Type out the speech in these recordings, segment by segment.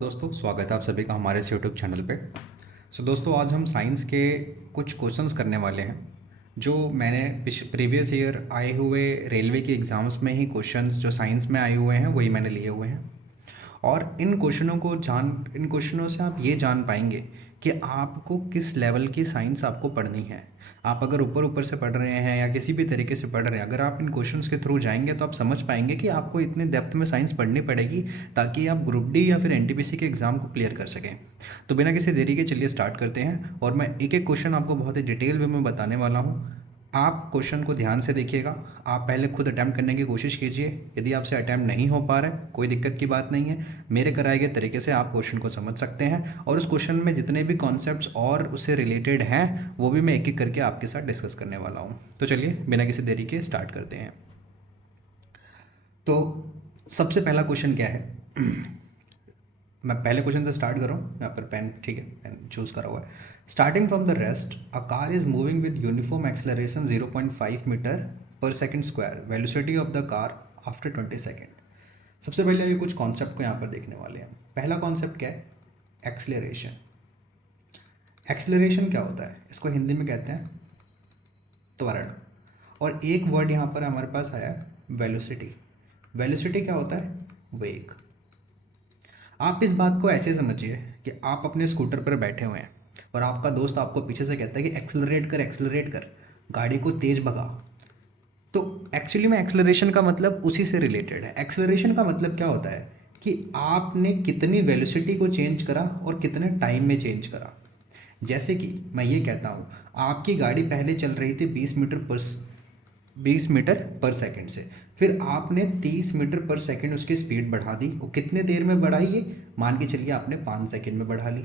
दोस्तों स्वागत है आप सभी का हमारे इस यूट्यूब चैनल पे। दोस्तों आज हम साइंस के कुछ क्वेश्चंस करने वाले हैं जो मैंने प्रीवियस ईयर आए हुए रेलवे के एग्ज़ाम्स में ही क्वेश्चंस जो साइंस में आए हुए हैं वही मैंने लिए हुए हैं। और इन क्वेश्चनों से आप ये जान पाएंगे कि आपको किस लेवल की साइंस आपको पढ़नी है। आप अगर ऊपर ऊपर से पढ़ रहे हैं या किसी भी तरीके से पढ़ रहे हैं, अगर आप इन क्वेश्चंस के थ्रू जाएंगे तो आप समझ पाएंगे कि आपको इतने डेप्थ में साइंस पढ़नी पड़ेगी ताकि आप ग्रुप डी या फिर एनटीपीसी के एग्ज़ाम को क्लियर कर सकें। तो बिना किसी देरी के चलिए स्टार्ट करते हैं और मैं एक एक क्वेश्चन आपको बहुत ही डिटेल वे में बताने वाला हूँ। आप क्वेश्चन को ध्यान से देखिएगा। आप पहले खुद अटैम्प्ट करने की कोशिश कीजिए। यदि आपसे अटैम्प्ट नहीं हो पा रहा है कोई दिक्कत की बात नहीं है, मेरे कराए गए तरीके से आप क्वेश्चन को समझ सकते हैं और उस क्वेश्चन में जितने भी कॉन्सेप्ट्स और उससे रिलेटेड हैं वो भी मैं एक एक करके आपके साथ डिस्कस करने वाला हूँ। तो चलिए बिना किसी देरी के स्टार्ट करते हैं। तो सबसे पहला क्वेश्चन क्या है मैं पहले क्वेश्चन से स्टार्ट कर रहा हूँ। यहाँ पर पेन, ठीक है, पेन चूज़ करा हुआ है। Starting from the rest a car is moving with uniform acceleration 0.5 metre per second square, velocity of the car after 20 second. सबसे पहले अभी कुछ कॉन्सेप्ट को यहाँ पर देखने वाले हैं। पहला कॉन्सेप्ट क्या है? एक्सेलरेशन। एक्सेलरेशन क्या होता है? इसको हिंदी में कहते हैं त्वरण। और एक वर्ड यहाँ पर हमारे पास आया है वेलोसिटी। वेलोसिटी क्या होता है? वेग। आप इस बात को ऐसे समझिए कि आप अपने स्कूटर पर बैठे हुए हैं और आपका दोस्त आपको पीछे से कहता है कि एक्सेलरेट कर, गाड़ी को तेज भगा। तो एक्चुअली में एक्सेलरेशन का मतलब उसी से रिलेटेड है। एक्सेलरेशन का मतलब क्या होता है कि आपने कितनी वेलोसिटी को चेंज करा और कितने टाइम में चेंज करा। जैसे कि मैं ये कहता हूँ, आपकी गाड़ी पहले चल रही थी 20 मीटर पर सेकंड से, फिर आपने 30 मीटर पर सेकंड उसकी स्पीड बढ़ा दी। वो कितने देर में बढ़ाई? ये मान के चलिए आपने 5 सेकंड में बढ़ा ली।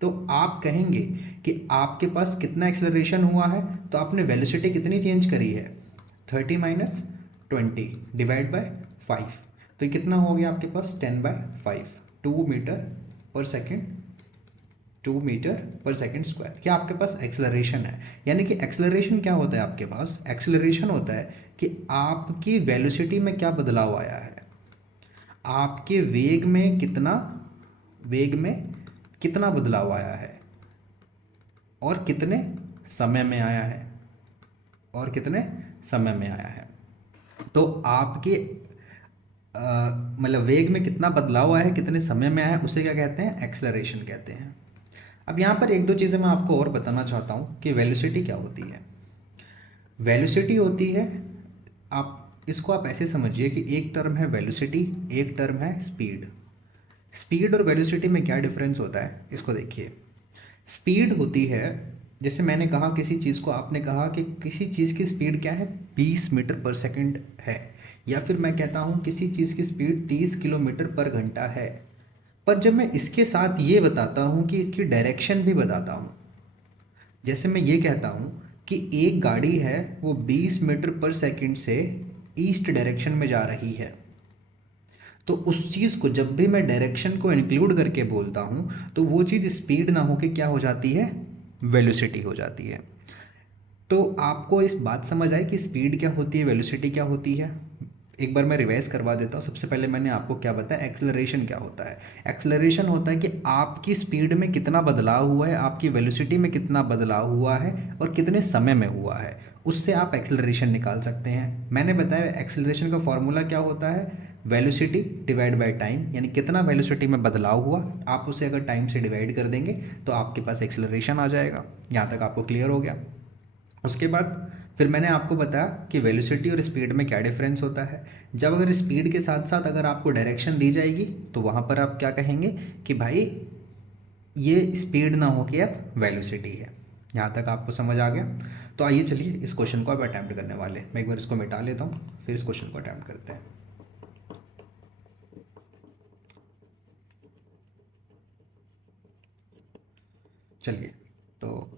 तो आप कहेंगे कि आपके पास कितना एक्सेलरेशन हुआ है, तो आपने वेलोसिटी कितनी चेंज करी है? 30 - 20 डिवाइड बाय 5। तो ये कितना हो गया आपके पास? 10/5, 2 मीटर पर सेकेंड, 2 मीटर पर सेकेंड स्क्वायर। क्या आपके पास एक्सेलरेशन है? यानी कि एक्सेलरेशन क्या होता है आपके पास? एक्सेलरेशन होता है कि आपकी वेलोसिटी में क्या बदलाव आया है, आपके वेग में कितना बदलाव आया है और कितने समय में आया है, और कितने समय में आया है। तो आपके मतलब वेग में कितना बदलाव आया है, कितने समय में आया है, उसे क्या कहते हैं? एक्सेलरेशन कहते हैं। अब यहाँ पर एक दो चीज़ें मैं आपको और बताना चाहता हूँ कि वेलोसिटी क्या होती है। वेलोसिटी होती है, आप ऐसे समझिए कि एक टर्म है वेलोसिटी, एक टर्म है स्पीड। स्पीड और वेलोसिटी में क्या डिफरेंस होता है इसको देखिए। स्पीड होती है, जैसे मैंने कहा किसी चीज़ को, आपने कहा कि किसी चीज़ की स्पीड क्या है? 20 मीटर पर सेकंड है। या फिर मैं कहता हूँ किसी चीज़ की स्पीड 30 किलोमीटर पर घंटा है। पर जब मैं इसके साथ ये बताता हूँ कि इसकी डायरेक्शन भी बताता हूँ, जैसे मैं ये कहता हूँ कि एक गाड़ी है वो 20 मीटर पर सेकंड से ईस्ट डायरेक्शन में जा रही है, तो उस चीज़ को जब भी मैं डायरेक्शन को इंक्लूड करके बोलता हूँ तो वो चीज़ स्पीड ना होके क्या हो जाती है? वेलोसिटी हो जाती है। तो आपको इस बात समझ आई कि स्पीड क्या होती है, वेलोसिटी क्या होती है? एक बार मैं रिवाइज करवा देता हूँ। सबसे पहले मैंने आपको क्या बताया? एक्सेलरेशन क्या होता है? एक्सेलरेशन होता है कि आपकी स्पीड में कितना बदलाव हुआ है, आपकी वेलोसिटी में कितना बदलाव हुआ है और कितने समय में हुआ है, उससे आप एक्सेलरेशन निकाल सकते हैं। मैंने बताया एक्सेलरेशन का फॉर्मूला क्या होता है? वेलोसिटी डिवाइड बाय टाइम, यानी कितना वेलोसिटी में बदलाव हुआ, आप उसे अगर टाइम से डिवाइड कर देंगे तो आपके पास एक्सेलरेशन आ जाएगा। यहाँ तक आपको क्लियर हो गया? उसके बाद फिर मैंने आपको बताया कि वेलोसिटी और स्पीड में क्या डिफरेंस होता है। जब अगर स्पीड के साथ साथ अगर आपको डायरेक्शन दी जाएगी तो वहाँ पर आप क्या कहेंगे कि भाई ये स्पीड ना हो के अब वेलोसिटी है। यहाँ तक आपको समझ आ गया? तो आइए चलिए इस क्वेश्चन को अब अटैम्प्ट करने वाले। मैं एक बार इसको मिटा लेता हूँ, फिर इस क्वेश्चन को अटैम्प्ट करते हैं। चलिए, तो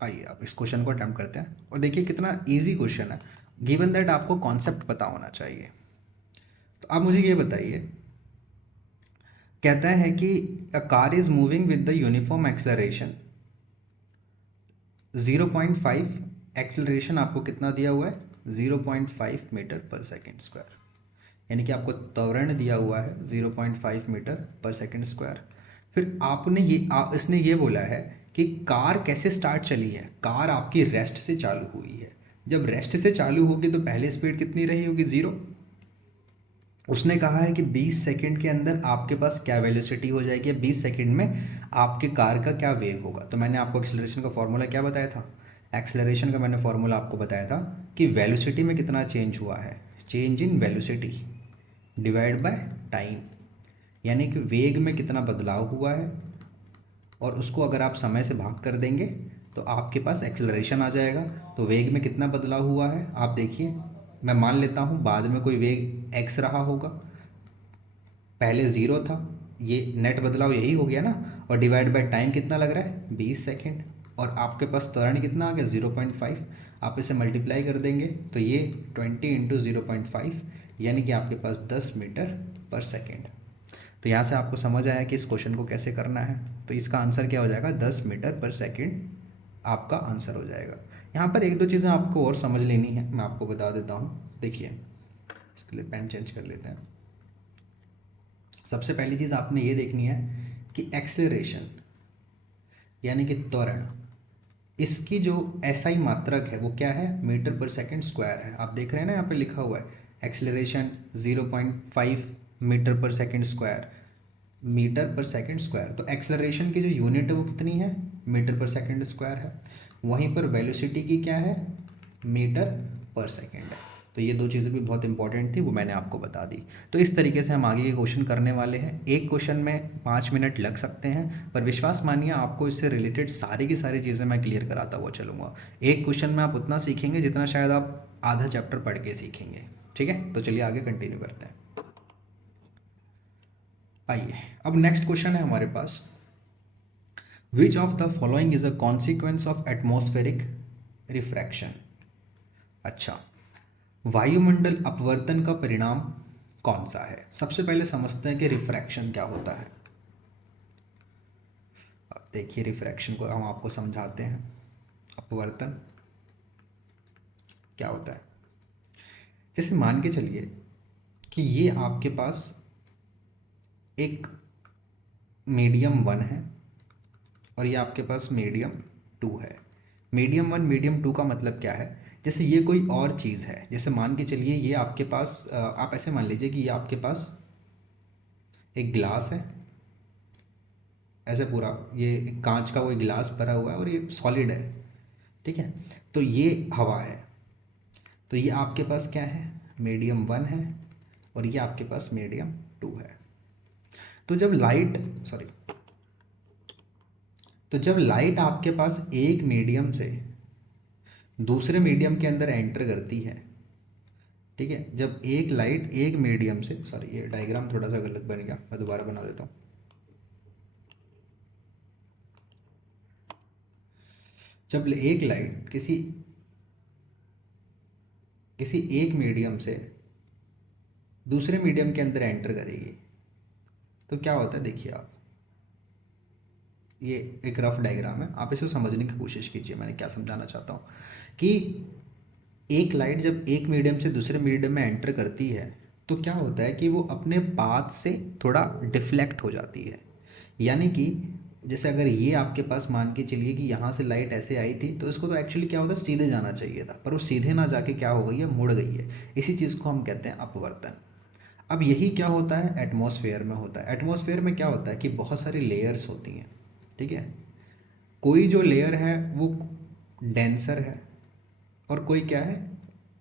आइए आप इस क्वेश्चन को अटैम्प्ट करते हैं और देखिए कितना इजी क्वेश्चन है। गिवन दैट आपको कॉन्सेप्ट पता होना चाहिए। तो आप मुझे ये बताइए, कहता है कि अ car is moving with the uniform acceleration 0.5। Acceleration आपको कितना दिया हुआ है? 0.5 मीटर पर सेकेंड स्क्वायर। यानी कि आपको त्वरण दिया हुआ है 0.5 मीटर पर सेकंड स्क्वायर। फिर आपने इसने ये बोला है कि कार कैसे स्टार्ट चली है, कार आपकी रेस्ट से चालू हुई है। जब रेस्ट से चालू होगी तो पहले स्पीड कितनी रही होगी, 0। उसने कहा है कि 20 सेकंड के अंदर आपके पास क्या वेलोसिटी हो जाएगी, 20 सेकंड में आपके कार का क्या वेग होगा। तो मैंने आपको एक्सेलरेशन का फॉर्मूला क्या बताया था, एक्सेलरेशन का मैंने फॉर्मूला आपको बताया था कि वेलोसिटी में कितना चेंज हुआ है, change in velocity divide by time, यानी कि वेग में कितना बदलाव हुआ है, और उसको अगर आप समय से भाग कर देंगे तो आपके पास एक्सेलरेशन आ जाएगा। तो वेग में कितना बदलाव हुआ है आप देखिए, मैं मान लेता हूँ बाद में कोई वेग एक्स रहा होगा, पहले ज़ीरो था, ये नेट बदलाव यही हो गया ना, और डिवाइड बाय टाइम कितना लग रहा है 20 सेकेंड, और आपके पास त्वरण कितना आ गया 0.5। आप इसे मल्टीप्लाई कर देंगे तो ये 20 इंटू 0.5 यानी कि आपके पास 10 मीटर पर सेकेंड। तो यहाँ से आपको समझ आया कि इस क्वेश्चन को कैसे करना है। तो इसका आंसर क्या हो जाएगा, 10 मीटर पर सेकेंड आपका आंसर हो जाएगा। यहाँ पर एक दो चीज़ें आपको और समझ लेनी है, मैं आपको बता देता हूँ। देखिए, इसके लिए पेन चेंज कर लेते हैं। सबसे पहली चीज़ आपने ये देखनी है कि एक्सेलरेशन यानी कि त्वरण, इसकी जो एसआई मात्रक है वो क्या है, मीटर पर सेकंड स्क्वायर है। आप देख रहे हैं ना, यहाँ पे लिखा हुआ है acceleration 0.5 metre per second square, metre per second square. तो एक्सेलरेशन की जो यूनिट है वो कितनी है, मीटर पर सेकंड स्क्वायर है। वहीं पर वेलोसिटी की क्या है, मीटर पर सेकंड है। तो ये दो चीज़ें भी बहुत इंपॉर्टेंट थी, वो मैंने आपको बता दी। तो इस तरीके से हम आगे के क्वेश्चन करने वाले हैं। एक क्वेश्चन में 5 मिनट लग सकते हैं, पर विश्वास मानिए आपको इससे रिलेटेड सारी की सारी चीज़ें मैं क्लियर कराता हुआ चलूँगा। एक क्वेश्चन में आप उतना सीखेंगे जितना शायद आप आधा चैप्टर पढ़ के सीखेंगे। ठीक है, तो चलिए आगे कंटिन्यू करते हैं। आइए, अब नेक्स्ट क्वेश्चन है हमारे पास, which of the following is a consequence of atmospheric refraction. अच्छा, वायुमंडल अपवर्तन का परिणाम कौन सा है। सबसे पहले समझते हैं कि रिफ्रैक्शन क्या होता है। अब देखिए, रिफ्रैक्शन को हम आपको समझाते हैं। अपवर्तन क्या होता है, जैसे मान के चलिए कि ये आपके पास एक मीडियम 1 है और ये आपके पास मीडियम 2 है। मीडियम 1 मीडियम 2 का मतलब क्या है, जैसे ये कोई और चीज़ है, जैसे मान के चलिए ये आपके पास आप ऐसे मान लीजिए कि ये आपके पास एक ग्लास है, ऐसे पूरा ये एक कांच का कोई गिलास भरा हुआ है और ये सॉलिड है। ठीक है, तो ये हवा है। तो ये आपके पास क्या है, मीडियम 1 है और ये आपके पास मीडियम 2 है। तो जब लाइट आपके पास एक मीडियम से दूसरे मीडियम के अंदर एंटर करती है, ठीक है, जब एक लाइट एक मीडियम से, ये डायग्राम थोड़ा सा गलत बन गया, मैं दोबारा बना देता हूँ। जब एक लाइट किसी एक मीडियम से दूसरे मीडियम के अंदर एंटर करेगी तो क्या होता है, देखिए आप, ये एक रफ डायग्राम है, आप इसे समझने की कोशिश कीजिए। मैंने क्या समझाना चाहता हूँ कि एक लाइट जब एक मीडियम से दूसरे मीडियम में एंटर करती है तो क्या होता है कि वो अपने पाथ से थोड़ा डिफ्लेक्ट हो जाती है। यानी कि जैसे अगर ये आपके पास मान के चलिए कि यहाँ से लाइट ऐसे आई थी तो इसको तो एक्चुअली क्या होता है, सीधे जाना चाहिए था, पर वो सीधे ना जाके क्या हो गई है, मुड़ गई है। इसी चीज़ को हम कहते हैं अपवर्तन। अब यही क्या होता है, एटमॉस्फेयर में होता है। एटमॉस्फेयर में क्या होता है कि बहुत सारी लेयर्स होती हैं। ठीक है, कोई जो लेयर है वो डेंसर है और कोई क्या है,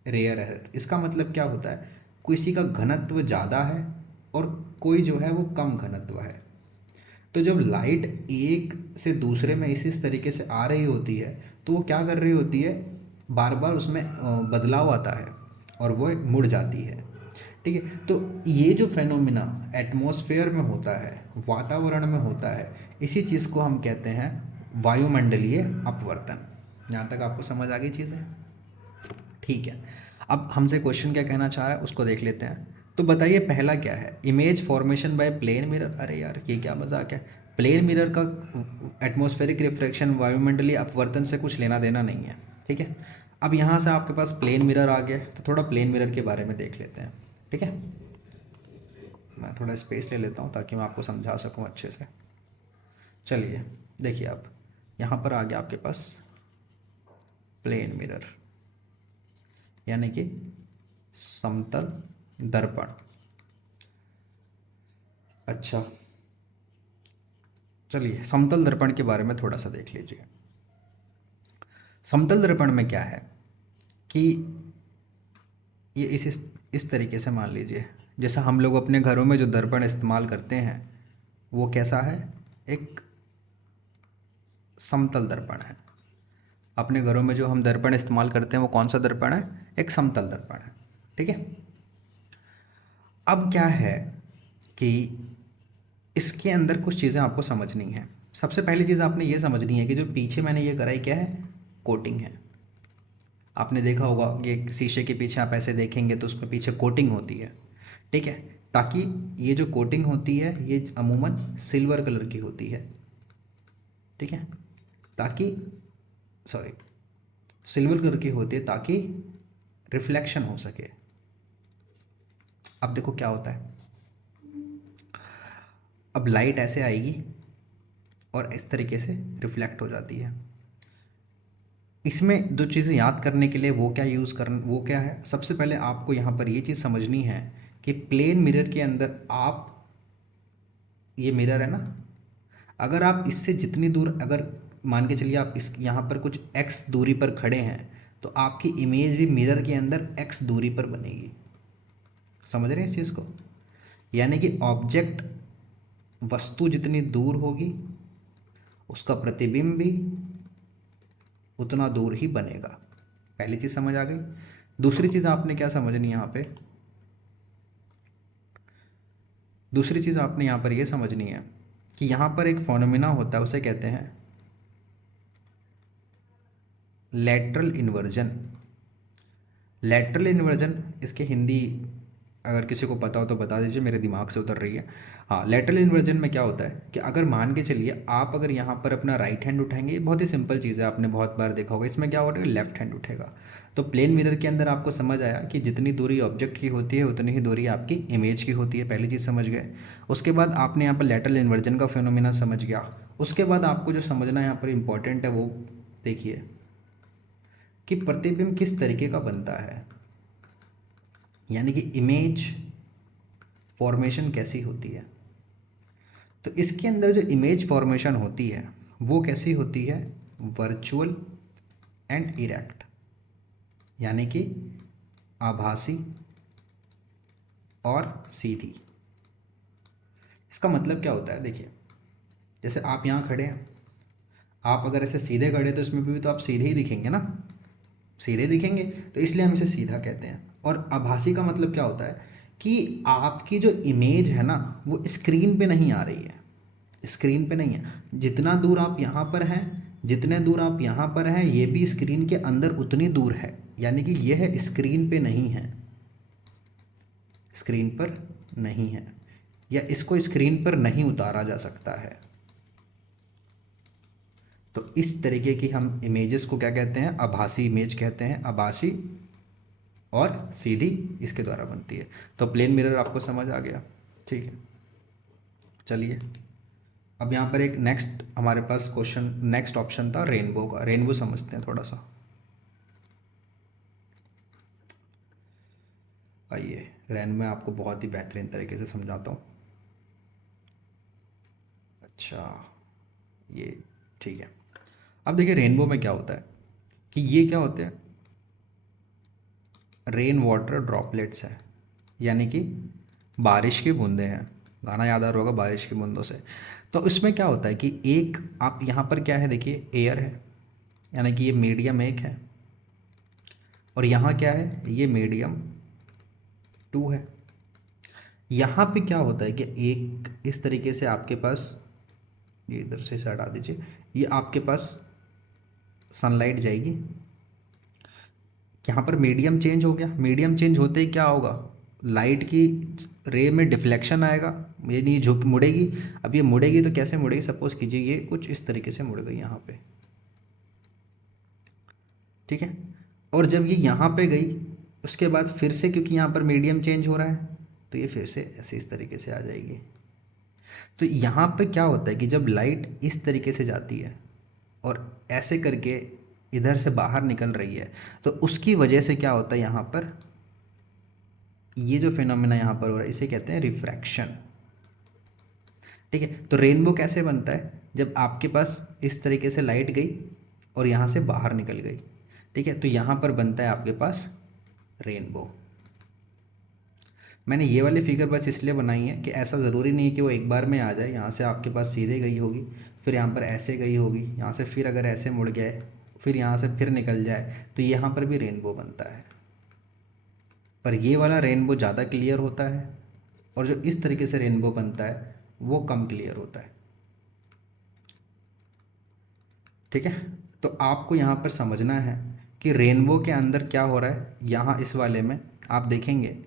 रेयर है। इसका मतलब क्या होता है, किसी का घनत्व ज़्यादा है और कोई जो है वो कम घनत्व है। तो जब लाइट एक से दूसरे में इस तरीके से आ रही होती है तो वो क्या कर रही होती है, बार बार उसमें बदलाव आता है और वो मुड़ जाती है। ठीक है, तो ये जो फेनोमिना एटमॉस्फेयर में होता है, वातावरण में होता है, इसी चीज़ को हम कहते हैं वायुमंडलीय अपवर्तन। यहाँ तक आपको समझ आ गई चीज़ें, ठीक है। अब हमसे क्वेश्चन क्या कहना चाह रहा है उसको देख लेते हैं। तो बताइए पहला क्या है, image formation by plane mirror. अरे यार ये क्या मजाक है, प्लेन मिरर का एटमॉस्फेरिक रिफ्रैक्शन वायुमंडलीय अपवर्तन से कुछ लेना देना नहीं है। ठीक है, अब यहाँ से आपके पास प्लेन मिरर आ गया तो थोड़ा प्लेन मिरर के बारे में देख लेते हैं। ठीक है, मैं थोड़ा स्पेस ले लेता हूँ ताकि मैं आपको समझा सकूँ अच्छे से। चलिए देखिए, आप यहाँ पर आ गया आपके पास प्लेन मिरर, यानी कि समतल दर्पण। अच्छा, चलिए समतल दर्पण के बारे में थोड़ा सा देख लीजिए। समतल दर्पण में क्या है कि ये इस तरीके से मान लीजिए, जैसा हम लोग अपने घरों में जो दर्पण इस्तेमाल करते हैं वो कैसा है, एक समतल दर्पण है। अपने घरों में जो हम दर्पण इस्तेमाल करते हैं वो कौन सा दर्पण है, एक समतल दर्पण है। ठीक है। अब क्या है कि इसके अंदर कुछ चीज़ें आपको समझनी है। सबसे पहली चीज़ आपने ये समझनी है कि जो पीछे मैंने ये कराई क्या है, कोटिंग है। आपने देखा होगा ये शीशे के पीछे आप ऐसे देखेंगे तो उसके पीछे कोटिंग होती है। ठीक है, ताकि ये जो कोटिंग होती है ये अमूमन सिल्वर कलर की होती है। ठीक है, ताकि सॉरी सिल्वर कलर की होती है ताकि रिफ्लेक्शन हो सके। अब देखो क्या होता है, अब लाइट ऐसे आएगी और इस तरीके से रिफ्लेक्ट हो जाती है। इसमें दो चीज़ें याद करने के लिए वो क्या है, सबसे पहले आपको यहाँ पर ये चीज़ समझनी है कि प्लेन मिरर के अंदर आप, ये मिरर है ना, अगर आप इससे जितनी दूर, अगर मान के चलिए आप इस यहाँ पर कुछ x दूरी पर खड़े हैं तो आपकी इमेज भी मिरर के अंदर x दूरी पर बनेगी। समझ रहे हैं इस चीज़ को? यानी कि ऑब्जेक्ट, वस्तु जितनी दूर होगी उसका प्रतिबिंब भी उतना दूर ही बनेगा। पहली चीज़ समझ आ गई। दूसरी चीज़ आपने क्या समझनी यहाँ पे, दूसरी चीज़ आपने यहाँ पर ये समझनी है कि यहाँ पर एक फोनोमेना होता है, उसे कहते हैं लैटरल इन्वर्जन। लैटरल इन्वर्जन, इसके हिंदी अगर किसी को पता हो तो बता दीजिए, मेरे दिमाग से उतर रही है। हाँ, लैटरल इन्वर्जन में क्या होता है कि अगर मान के चलिए आप अगर यहाँ पर अपना राइट हैंड उठाएंगे, ये बहुत ही सिंपल चीज़ है, आपने बहुत बार देखा होगा, इसमें क्या होगा, लेफ्ट हैंड उठेगा। तो प्लेन मिरर के अंदर आपको समझ आया कि जितनी दूरी ऑब्जेक्ट की होती है उतनी ही दूरी आपकी इमेज की होती है। पहली चीज़ समझ गए। उसके बाद आपने यहाँ पर लैटरल इन्वर्जन का फिनोमिना समझ गया। उसके बाद आपको जो समझना यहाँ पर इम्पॉर्टेंट है वो देखिए कि प्रतिबिंब किस तरीके का बनता है, यानी कि इमेज फॉर्मेशन कैसी होती है। तो इसके अंदर जो इमेज फॉर्मेशन होती है वो कैसी होती है, वर्चुअल एंड इरेक्ट, यानी कि आभासी और सीधी। इसका मतलब क्या होता है, देखिए जैसे आप यहाँ खड़े हैं, आप अगर ऐसे सीधे खड़े तो इसमें भी तो आप सीधे ही दिखेंगे ना, सीधे दिखेंगे, तो इसलिए हम इसे सीधा कहते हैं। और आभासी का मतलब क्या होता है कि आपकी जो इमेज है ना वो स्क्रीन पे नहीं आ रही है, स्क्रीन पे नहीं है। जितना दूर आप यहाँ पर हैं, जितने दूर आप यहाँ पर हैं, ये भी स्क्रीन के अंदर उतनी दूर है, यानी कि यह स्क्रीन पे नहीं है, स्क्रीन पर नहीं है, या इसको स्क्रीन पर नहीं उतारा जा सकता है। तो इस तरीके की हम इमेजेस को क्या कहते हैं, आभासी इमेज कहते हैं। आभासी और सीधी इसके द्वारा बनती है। तो प्लेन मिरर आपको समझ आ गया, ठीक है। चलिए अब यहाँ पर एक नेक्स्ट हमारे पास क्वेश्चन, नेक्स्ट ऑप्शन था रेनबो का। रेनबो समझते हैं थोड़ा सा। आइए रेनबो में आपको बहुत ही बेहतरीन तरीके से समझाता हूँ। अच्छा, ये ठीक है। अब देखिए रेनबो में क्या होता है कि ये क्या होते हैं, रेन वाटर ड्रॉपलेट्स है, यानी कि बारिश की बूंदें हैं। गाना याद आ रहा होगा बारिश की बूंदों से। तो इसमें क्या होता है कि एक आप यहाँ पर क्या है, देखिए एयर है, यानी कि ये मीडियम एक है, और यहाँ क्या है, ये मीडियम टू है। यहाँ पे क्या होता है कि एक इस तरीके से आपके पास, ये इधर से हटा दीजिए, ये आपके पास सनलाइट जाएगी, यहाँ पर मीडियम चेंज हो गया। मीडियम चेंज होते ही क्या होगा, लाइट की रे में डिफ्लेक्शन आएगा, ये नहीं झुक मुड़ेगी। अब ये मुड़ेगी तो कैसे मुड़ेगी, सपोज कीजिए ये कुछ इस तरीके से मुड़ गई यहाँ पे, ठीक है। और जब ये यहाँ पे गई उसके बाद फिर से, क्योंकि यहाँ पर मीडियम चेंज हो रहा है, तो ये फिर से ऐसे इस तरीके से आ जाएगी। तो यहाँ पे क्या होता है कि जब लाइट इस तरीके से जाती है और ऐसे करके इधर से बाहर निकल रही है, तो उसकी वजह से क्या होता है यहाँ पर, ये जो फिनोमेना यहाँ पर हो रहा है इसे कहते हैं रिफ्रैक्शन। ठीक है, तो रेनबो कैसे बनता है, जब आपके पास इस तरीके से लाइट गई और यहाँ से बाहर निकल गई। ठीक है, तो यहाँ पर बनता है आपके पास रेनबो। मैंने ये वाली फिगर बस इसलिए बनाई है कि ऐसा ज़रूरी नहीं है कि वो एक बार में आ जाए, यहाँ से आपके पास सीधे गई होगी, फिर यहाँ पर ऐसे गई होगी, यहाँ से फिर अगर ऐसे मुड़ गए, फिर यहाँ से फिर निकल जाए, तो यहाँ पर भी रेनबो बनता है। पर ये वाला रेनबो ज़्यादा क्लियर होता है और जो इस तरीके से रेनबो बनता है वो कम क्लियर होता है। ठीक है, तो आपको यहाँ पर समझना है कि रेनबो के अंदर क्या हो रहा है। यहाँ इस वाले में आप देखेंगे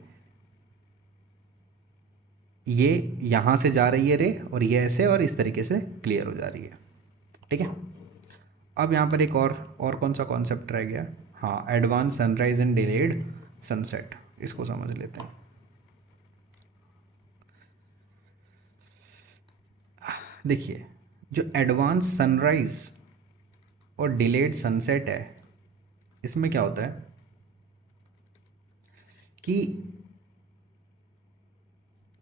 ये यहाँ से जा रही है रे, और ये ऐसे और इस तरीके से क्लियर हो जा रही है। ठीक है, अब यहाँ पर एक और कौन सा कॉन्सेप्ट रह गया, हाँ, advance sunrise and delayed sunset, इसको समझ लेते हैं। देखिए, जो एडवांस सनराइज और डिलेड सनसेट है, इसमें क्या होता है कि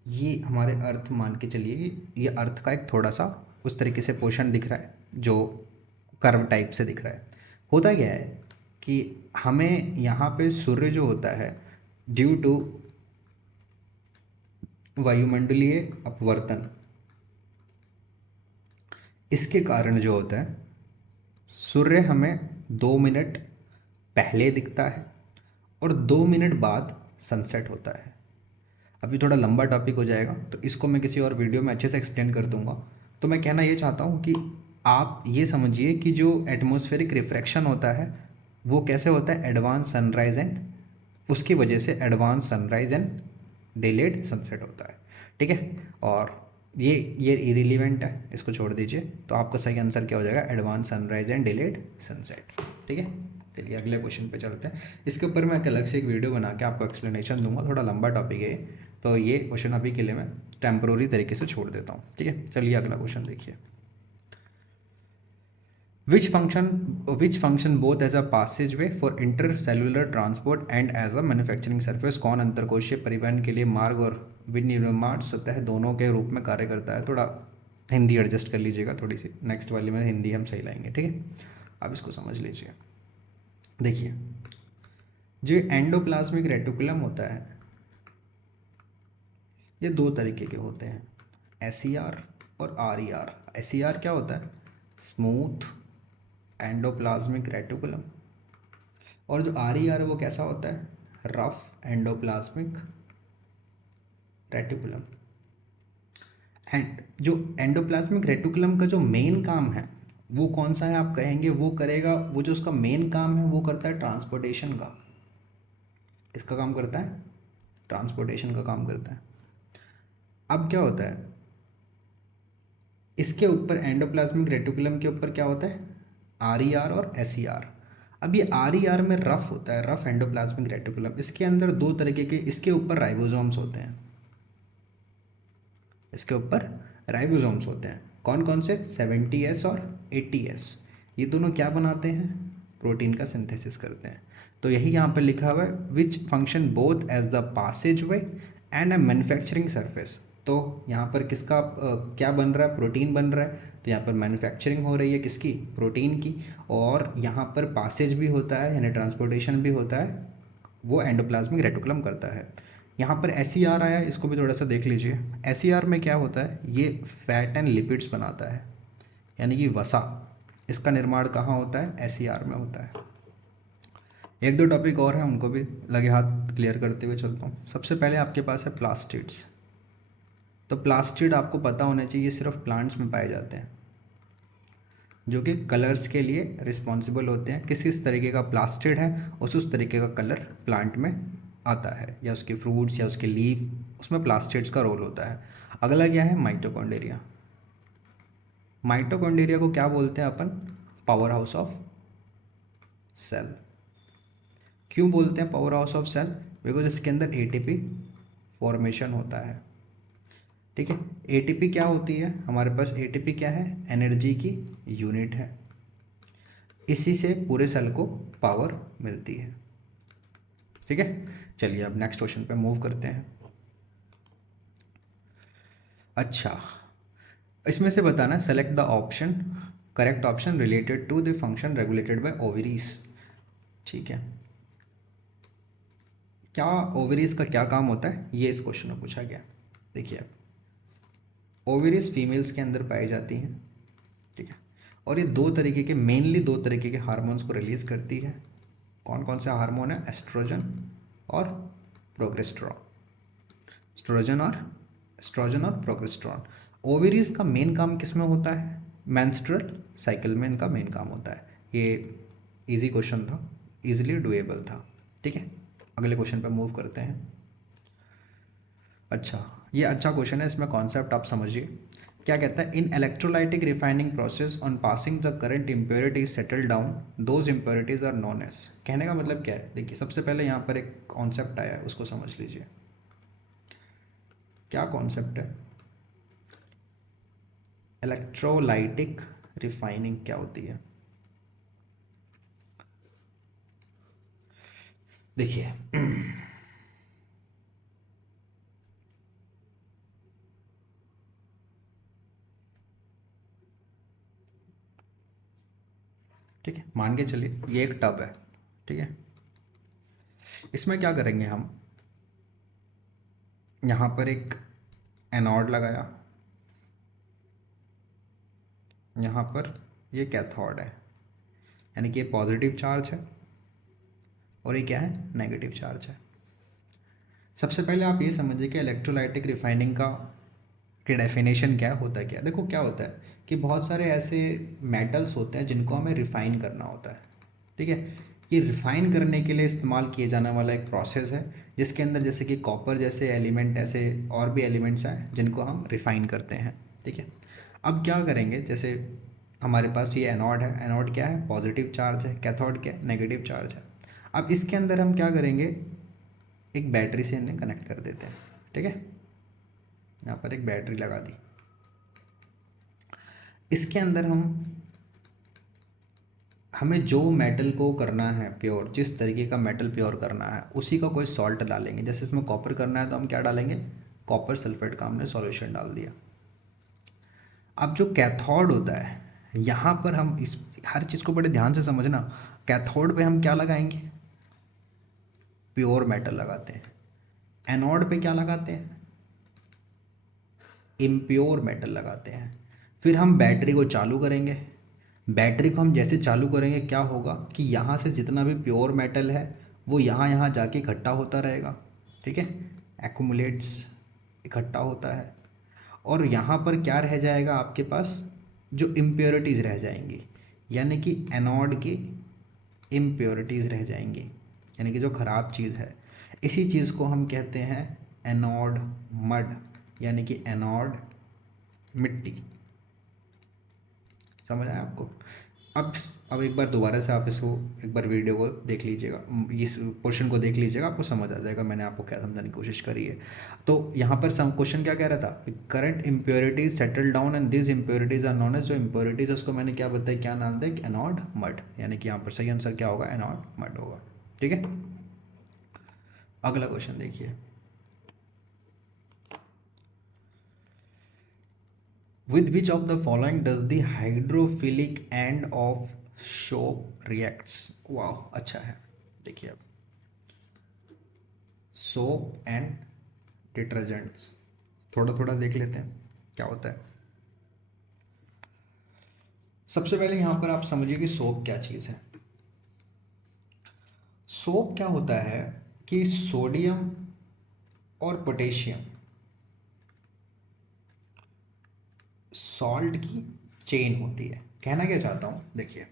ये हमारे अर्थ मान के चलिए कि ये अर्थ का एक थोड़ा सा उस तरीके से पोर्शन दिख रहा है जो कर्व टाइप से दिख रहा है। होता क्या है कि हमें यहाँ पे सूर्य जो होता है, ड्यू टू वायुमंडलीय अपवर्तन, इसके कारण जो होता है सूर्य हमें 2 मिनट पहले दिखता है और 2 मिनट बाद सनसेट होता है। अभी थोड़ा लंबा टॉपिक हो जाएगा तो इसको मैं किसी और वीडियो में अच्छे से एक्सप्लेन कर दूंगा। तो मैं कहना ये चाहता हूँ कि आप ये समझिए कि जो एटमॉस्फेरिक रिफ्रैक्शन होता है वो कैसे होता है, एडवांस सनराइज एंड, उसकी वजह से advance sunrise and delayed sunset होता है। ठीक है, और ये इरिलीवेंट है, इसको छोड़ दीजिए। तो आपका सही आंसर क्या हो जाएगा, advance sunrise and delayed sunset. ठीक है, चलिए अगले क्वेश्चन पे चलते हैं। इसके ऊपर मैं एक अलग से एक वीडियो बना के आपको एक्सप्लेनेशन दूंगा, थोड़ा लंबा टॉपिक है ये, तो ये क्वेश्चन अभी के लिए मैं टेम्प्रोरी तरीके से छोड़ देता हूँ। ठीक है, चलिए अगला क्वेश्चन देखिए। Which function both as a passageway for intercellular transport and as a manufacturing surface, कौन अंतरकोशीय परिवहन के लिए मार्ग और विनिर्माण सतह दोनों के रूप में कार्य करता है। थोड़ा हिंदी एडजस्ट कर लीजिएगा थोड़ी सी, नेक्स्ट वाली में हिंदी हम सही लाएंगे। ठीक है, आप इसको समझ लीजिए। देखिए, जो एंडोप्लाज्मिक रेटिकुलम होता है ये दो तरीके के होते हैं, एस और आर। एस क्या होता है, स्मूथ एंडोप्लाज्मिक रेटिकुलम, और जो आर है वो कैसा होता है, रफ एंडोप्लाज्मिक रेटिकुलम। एंड जो एंडोप्लाज्मिक रेटिकुलम का जो मेन काम है वो कौन सा है आप कहेंगे, वो करेगा, वो जो उसका मेन काम है वो करता है ट्रांसपोर्टेशन का। इसका काम करता है, ट्रांसपोर्टेशन का काम करता है। अब क्या होता है, इसके ऊपर एंडोप्लाज्मिक रेटिकुलम के ऊपर क्या होता है, आर और एस। अब ये आर में रफ होता है, रफ एंडोप्लाज्मिक रेटिकुलम। इसके अंदर दो तरीके के, इसके ऊपर राइबोसोम्स होते हैं, इसके ऊपर राइबोसोम्स होते हैं। कौन कौन से, 70S और 80S। ये दोनों क्या बनाते हैं, प्रोटीन का सिंथेसिस करते हैं। तो यही यहाँ पर लिखा हुआ है, which function both as the passageway and a manufacturing surface. तो यहाँ पर किसका क्या बन रहा है, प्रोटीन बन रहा है। तो यहाँ पर मैन्युफैक्चरिंग हो रही है किसकी, प्रोटीन की। और यहाँ पर पासेज भी होता है यानी ट्रांसपोर्टेशन भी होता है, वो एंडोप्लाज्मिक रेटिकुलम करता है। यहाँ पर एस आया, इसको भी थोड़ा सा देख लीजिए। एस में क्या होता है, ये फैट एंड लिपिड्स बनाता है, यानी कि वसा। इसका निर्माण कहाँ होता है, एस में होता है। एक दो टॉपिक और हैं, उनको भी लगे हाथ क्लियर करते हुए चलता हूँ। सबसे पहले आपके पास है प्लास्टिड्स। तो प्लास्टिड आपको पता होना चाहिए, सिर्फ प्लांट्स में पाए जाते हैं, जो कि कलर्स के लिए रिस्पॉन्सिबल होते हैं। किस किस तरीके का प्लास्टिड है उस तरीके का कलर प्लांट में आता है, या उसके फ्रूट्स या उसके लीफ, उसमें प्लास्टिड्स का रोल होता है। अगला क्या है, माइटोकॉन्ड्रिया। माइटोकॉन्ड्रिया को क्या बोलते हैं अपन, पावर हाउस ऑफ सेल। क्यों बोलते हैं powerhouse of cell, because इसके अंदर एटीपी फॉर्मेशन होता है। ठीक है, एटीपी क्या होती है हमारे पास? एटीपी क्या है? एनर्जी की यूनिट है। इसी से पूरे सेल को पावर मिलती है। ठीक है, चलिए अब नेक्स्ट क्वेश्चन पे मूव करते हैं। अच्छा, इसमें से बताना, select the option, correct option related to the function regulated by ovaries. ठीक है, क्या ओवरीज का क्या काम होता है, ये इस क्वेश्चन में पूछा गया। देखिए, ओवरीज फीमेल्स के अंदर पाई जाती हैं। ठीक है, और ये दो तरीके के, मेनली दो तरीके के हार्मोन्स को रिलीज करती है। कौन कौन से हार्मोन है? एस्ट्रोजन और प्रोगेस्टेरॉन। एस्ट्रोजन और प्रोगेस्टेरॉन। ओवरीज का मेन काम किस में होता है? मेंस्ट्रुअल साइकिल में इनका मेन काम होता है। ये इजी क्वेश्चन था, इजीली डुएबल था। ठीक है, अगले क्वेश्चन पे मूव करते हैं। अच्छा, ये अच्छा क्वेश्चन है, इसमें कॉन्सेप्ट आप समझिए। क्या कहता है? In electrolytic refining process on passing the current impurities settle down, those impurities are known as. कहने का मतलब क्या है? देखिए, सबसे पहले यहाँ पर एक कॉन्सेप्ट आया है, उसको समझ लीजिए। क्या कॉन्सेप्ट है? इलेक्ट्रोलाइटिक रिफाइनिंग क्या होती है? देखिए ठीक है, मान के चलिए ये एक टब है। ठीक है, इसमें क्या करेंगे हम? यहाँ पर एक एनोड लगाया, यहाँ पर ये कैथोड है, यानी कि ये पॉजिटिव चार्ज है और ये क्या है? नेगेटिव चार्ज है। सबसे पहले आप ये समझिए कि इलेक्ट्रोलाइटिक रिफाइनिंग का की डेफिनेशन क्या होता है। क्या देखो, क्या होता है कि बहुत सारे ऐसे मेटल्स होते हैं जिनको हमें रिफ़ाइन करना होता है। ठीक है, ये रिफ़ाइन करने के लिए इस्तेमाल किए जाने वाला एक प्रोसेस है, जिसके अंदर जैसे कि कॉपर जैसे एलिमेंट, ऐसे और भी एलिमेंट्स हैं जिनको हम रिफ़ाइन करते हैं। ठीक है, अब क्या करेंगे? जैसे हमारे पास ये एनोड है, एनोड क्या है? पॉजिटिव चार्ज है। कैथोड क्या है? नेगेटिव चार्ज है। अब इसके अंदर हम क्या करेंगे? एक बैटरी से इन्हें कनेक्ट कर देते हैं। ठीक है, यहाँ पर एक बैटरी लगा दी। इसके अंदर हमें जो मेटल को करना है प्योर, जिस तरीके का मेटल प्योर करना है, उसी का कोई सॉल्ट डालेंगे। जैसे इसमें कॉपर करना है तो हम क्या डालेंगे? कॉपर सल्फेट का हमने सॉल्यूशन डाल दिया। अब जो कैथोड होता है, यहाँ पर हम इस हर चीज़ को बड़े ध्यान से समझना। कैथोड पे हम क्या लगाएंगे? प्योर मेटल लगाते हैं। एनोड पे क्या लगाते हैं? इम्प्योर मेटल लगाते हैं। फिर हम बैटरी को चालू करेंगे। बैटरी को हम जैसे चालू करेंगे, क्या होगा कि यहाँ से जितना भी प्योर मेटल है वो यहाँ यहाँ जाके इकट्ठा होता रहेगा। ठीक है, एक्यूमुलेट्स, इकट्ठा होता है। और यहाँ पर क्या रह जाएगा आपके पास? जो इम्प्योरिटीज़ रह जाएंगी, यानी कि एनोड की इम्प्योरिटीज़ रह जाएंगी, यानी कि जो ख़राब चीज़ है। इसी चीज़ को हम कहते हैं एनोड मड, यानी कि एनोड मिट्टी। समझ आया आपको? अब एक बार दोबारा से आप इसको एक बार वीडियो को देख लीजिएगा, इस पोर्शन को देख लीजिएगा, आपको समझ आ जाएगा मैंने आपको क्या समझाने की कोशिश करी है। तो यहाँ पर सम क्वेश्चन क्या कह रहा था? Current impurities settle down and this impurities are known as. जो इम्प्योरिटीज उसको मैंने क्या बताया, क्या नाम दिया? एनोड मड, यानी कि यहाँ पर सही आंसर क्या होगा? एनोड मड होगा। ठीक है, अगला क्वेश्चन देखिए। With which of the following does the hydrophilic end of soap reacts? वाह, अच्छा है। देखिए, अब सोप एंड डिटर्जेंट्स थोड़ा थोड़ा देख लेते हैं क्या होता है। सबसे पहले यहाँ पर आप समझिए कि सोप क्या चीज़ है। सोप क्या होता है कि सोडियम और पोटेशियम सॉल्ट की चेन होती है। कहना क्या चाहता हूँ, देखिए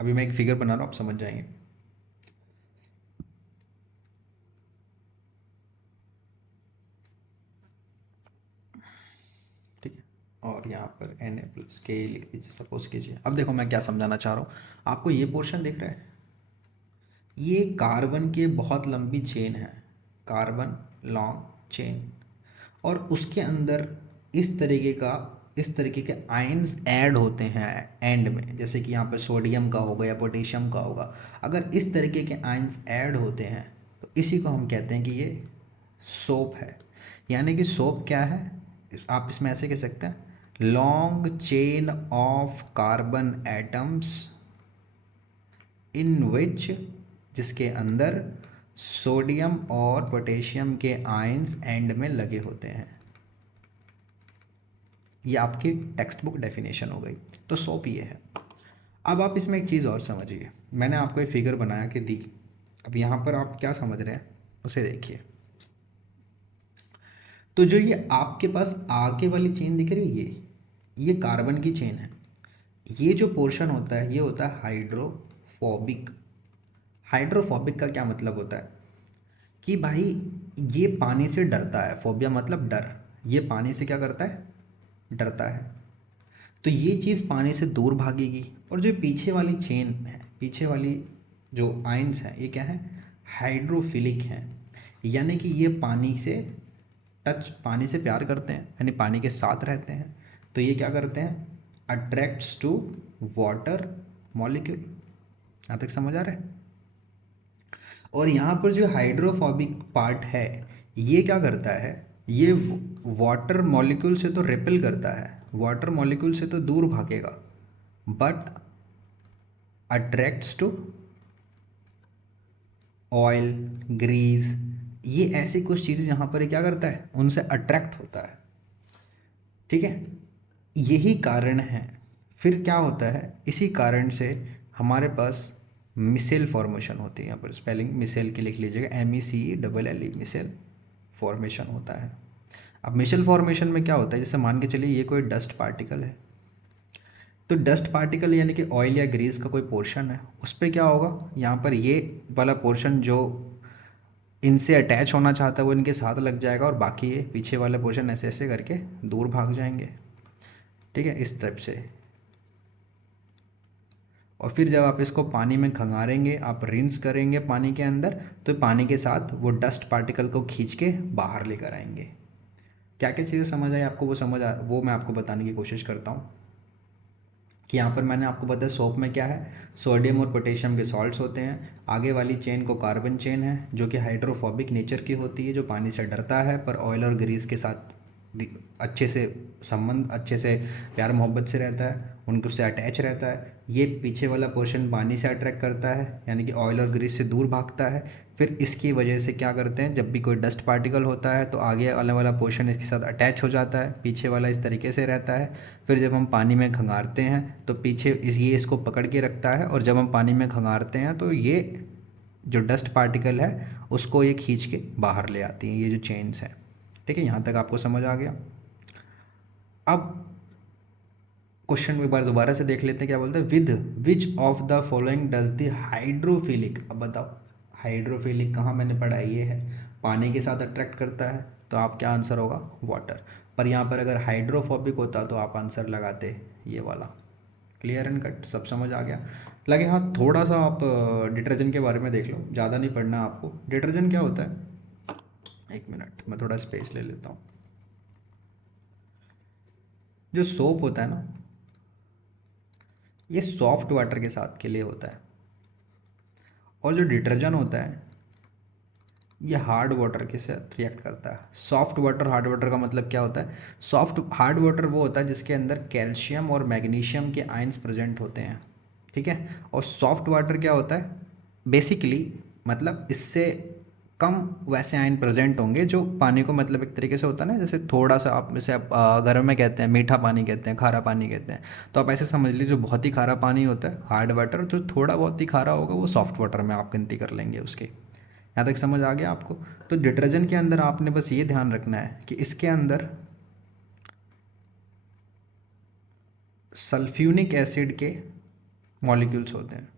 अभी मैं एक फिगर बना रहा हूँ, आप समझ जाएंगे। ठीक है, और यहाँ पर Na+K लिख दीजिए, सपोज कीजिए। अब देखो मैं क्या समझाना चाह रहा हूँ आपको। ये पोर्शन दिख रहा है, ये कार्बन की बहुत लंबी चेन है। कार्बन लॉन्ग चेन, और उसके अंदर इस तरीके के आयंस ऐड होते हैं एंड में, जैसे कि यहाँ पे सोडियम का होगा या पोटेशियम का होगा। अगर इस तरीके के आयंस ऐड होते हैं तो इसी को हम कहते हैं कि ये सोप है। यानी कि सोप क्या है, आप इसमें ऐसे कह सकते हैं, long chain of carbon atoms in which, जिसके अंदर सोडियम और पोटेशियम के आयंस एंड में लगे होते हैं। ये आपकी टेक्स्ट बुक डेफिनेशन हो गई। तो सोप ये है। अब आप इसमें एक चीज़ और समझिए, मैंने आपको एक फिगर बना के दी, अब यहाँ पर आप क्या समझ रहे हैं उसे देखिए। तो जो ये आपके पास आगे वाली चेन दिख रही है, ये कार्बन की चेन है। ये जो पोर्शन होता है ये होता है हाइड्रोफोबिक। हाइड्रोफोबिक का क्या मतलब होता है कि भाई ये पानी से डरता है, फोबिया मतलब डर, ये पानी से क्या करता है, डरता है। तो ये चीज़ पानी से दूर भागेगी। और जो पीछे वाली चेन है, पीछे वाली जो आयंस हैं, ये क्या है, हाइड्रोफिलिक हैं। यानी कि ये पानी से प्यार करते हैं, यानी पानी के साथ रहते हैं। तो ये क्या करते हैं, अट्रैक्ट्स टू वाटर मॉलिक्यूल। यहाँ तक समझ आ रहा है। और यहाँ पर जो हाइड्रोफोबिक पार्ट है ये क्या करता है, ये वाटर मॉलिक्यूल से तो रिपेल करता है, वाटर मॉलिक्यूल से तो दूर भागेगा, but attracts to oil, grease, ये ऐसी कुछ चीज़ें यहाँ पर क्या करता है, उनसे अट्रैक्ट होता है। ठीक है, यही कारण है। फिर क्या होता है, इसी कारण से हमारे पास मिसेल फॉर्मेशन होती है। यहाँ पर स्पेलिंग मिसेल की लिख लीजिएगा, MECELLE, मिसेल फॉर्मेशन होता है। अब मिसेल फॉर्मेशन में क्या होता है, जैसे मान के चलिए ये कोई डस्ट पार्टिकल है, तो डस्ट पार्टिकल यानी कि ऑयल या ग्रीस का कोई पोर्शन है, उस पर क्या होगा, यहाँ पर ये वाला पोर्शन जो इनसे अटैच होना चाहता है वो इनके साथ लग जाएगा, और बाकी ये पीछे वाला पोर्शन ऐसे ऐसे करके दूर भाग जाएंगे। ठीक है, इस टाइप से। और फिर जब आप इसको पानी में खंगारेंगे, आप रिंस करेंगे पानी के अंदर, तो पानी के साथ वो डस्ट पार्टिकल को खींच के बाहर लेकर आएंगे। क्या क्या चीज़ें समझ आई आपको, वो मैं आपको बताने की कोशिश करता हूँ। कि यहाँ पर मैंने आपको बताया सोप में क्या है, सोडियम और पोटेशियम के सॉल्ट्स होते हैं। आगे वाली चेन को कार्बन चेन है, जो कि हाइड्रोफोबिक नेचर की होती है, जो पानी से डरता है पर ऑयल और ग्रीस के साथ अच्छे से संबंध, अच्छे से प्यार मोहब्बत से रहता है, उनको से अटैच रहता है। ये पीछे वाला पोर्शन पानी से अट्रैक्ट करता है, यानी कि ऑयल और ग्रीस से दूर भागता है। फिर इसकी वजह से क्या करते हैं, जब भी कोई डस्ट पार्टिकल होता है तो आगे वाला पोर्शन इसके साथ अटैच हो जाता है, पीछे वाला इस तरीके से रहता है। फिर जब हम पानी में खंगारते हैं तो पीछे ये इसको पकड़ के रखता है, और जब हम पानी में खंगारते हैं तो ये जो डस्ट पार्टिकल है उसको ये खींच के बाहर ले आती हैं, ये जो चेन्स हैं। ठीक है, यहाँ तक आपको समझ आ गया। अब क्वेश्चन एक बार दोबारा से देख लेते हैं, क्या बोलते हैं, with which of the following does the hydrophilic, अब बताओ हाइड्रोफिलिक कहाँ मैंने पढ़ा है, ये है, पानी के साथ अट्रैक्ट करता है, तो आप क्या आंसर होगा, वाटर। पर यहाँ पर अगर हाइड्रोफोबिक होता तो आप आंसर लगाते ये वाला। क्लियर एंड कट, सब समझ आ गया। लगे हाँ, थोड़ा सा आप डिटर्जेंट के बारे में देख लो, ज़्यादा नहीं पढ़ना आपको। डिटर्जेंट क्या होता है, एक मिनट मैं थोड़ा स्पेस ले लेता हूँ। जो सोप होता है ना, ये सॉफ्ट वाटर के साथ के लिए होता है, और जो डिटर्जेंट होता है ये हार्ड वाटर के साथ रिएक्ट करता है। सॉफ्ट वाटर, हार्ड वाटर का मतलब क्या होता है, हार्ड वाटर वो होता है जिसके अंदर कैल्शियम और मैग्नीशियम के आयंस प्रेजेंट होते हैं। ठीक है, और सॉफ्ट वाटर क्या होता है, बेसिकली मतलब इससे कम वैसे आयन प्रेजेंट होंगे जो पानी को, मतलब एक तरीके से होता है ना, जैसे थोड़ा सा आप, जैसे आप घर में कहते हैं मीठा पानी कहते हैं, खारा पानी कहते हैं, तो आप ऐसे समझ लीजिए जो बहुत ही खारा पानी होता है हार्ड वाटर, जो थोड़ा बहुत ही खारा होगा वो सॉफ्ट वाटर में आप गिनती कर लेंगे उसके। यहाँ तक समझ आ गया आपको। तो डिटर्जेंट के अंदर आपने बस ये ध्यान रखना है कि इसके अंदर सल्फ्यूनिक एसिड के मॉलिक्यूल्स होते हैं।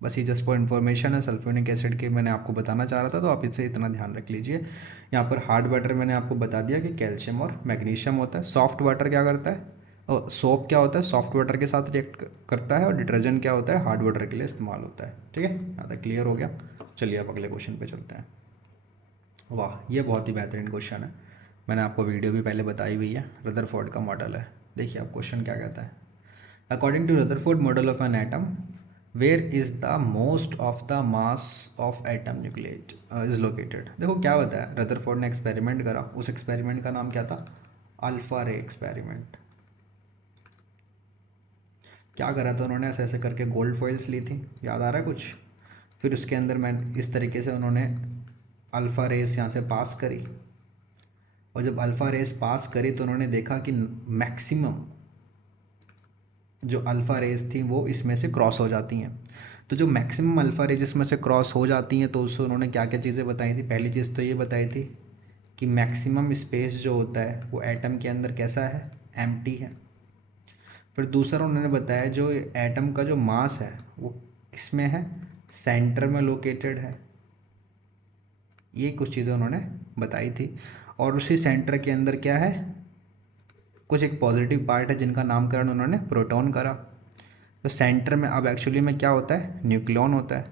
बस ये जस्ट फॉर इन्फॉर्मेशन है, सल्फ्यूनिक एसिड के मैंने आपको बताना चाह रहा था, तो आप इससे इतना ध्यान रख लीजिए। यहाँ पर हार्ड वाटर मैंने आपको बता दिया कि कैल्शियम और मैग्नीशियम होता है। सॉफ्ट वाटर क्या करता है, और सोप क्या होता है, सॉफ्ट वाटर के साथ रिएक्ट करता है, और डिटर्जेंट क्या होता है, हार्ड वाटर के लिए इस्तेमाल होता है। ठीक है, यहाँ तक क्लियर हो गया। चलिए अब अगले क्वेश्चन पे चलते हैं। वाह, ये बहुत ही बेहतरीन क्वेश्चन है। मैंने आपको वीडियो भी पहले बताई हुई है, रदरफोर्ड का मॉडल है। देखिए आप क्वेश्चन क्या कहता है। According to Rutherford model of an atom, where is the most of the mass of atom nucleus is located. देखो क्या बताया, रदरफोर्ड ने एक्सपेरिमेंट करा, उस एक्सपेरिमेंट का नाम क्या था, अल्फा रे एक्सपेरिमेंट। क्या करा था उन्होंने, ऐसे ऐसे करके गोल्ड फॉइल्स ली थी, याद आ रहा है कुछ। फिर उसके अंदर मैं इस तरीके से उन्होंने अल्फ़ा रेस यहाँ से पास करी, और जब अल्फ़ा रेस पास करी तो उन्होंने देखा कि मैक्सिमम जो अल्फ़ा रेस थी वो इसमें से क्रॉस हो जाती हैं। तो जो मैक्सिमम अल्फ़ा रेज इसमें से क्रॉस हो जाती हैं, तो उससे उन्होंने क्या क्या चीज़ें बताई थी। पहली चीज़ तो ये बताई थी कि मैक्सिमम स्पेस जो होता है वो एटम के अंदर कैसा है, एम्प्टी है। फिर दूसरा उन्होंने बताया जो एटम का जो मास है वो किसमें है, सेंटर में लोकेटेड है। ये कुछ चीज़ें उन्होंने बताई थी। और उसी सेंटर के अंदर क्या है, कुछ एक पॉजिटिव पार्ट है जिनका नामकरण उन्होंने प्रोटॉन करा। तो सेंटर में अब एक्चुअली में क्या होता है, न्यूक्लियॉन होता है।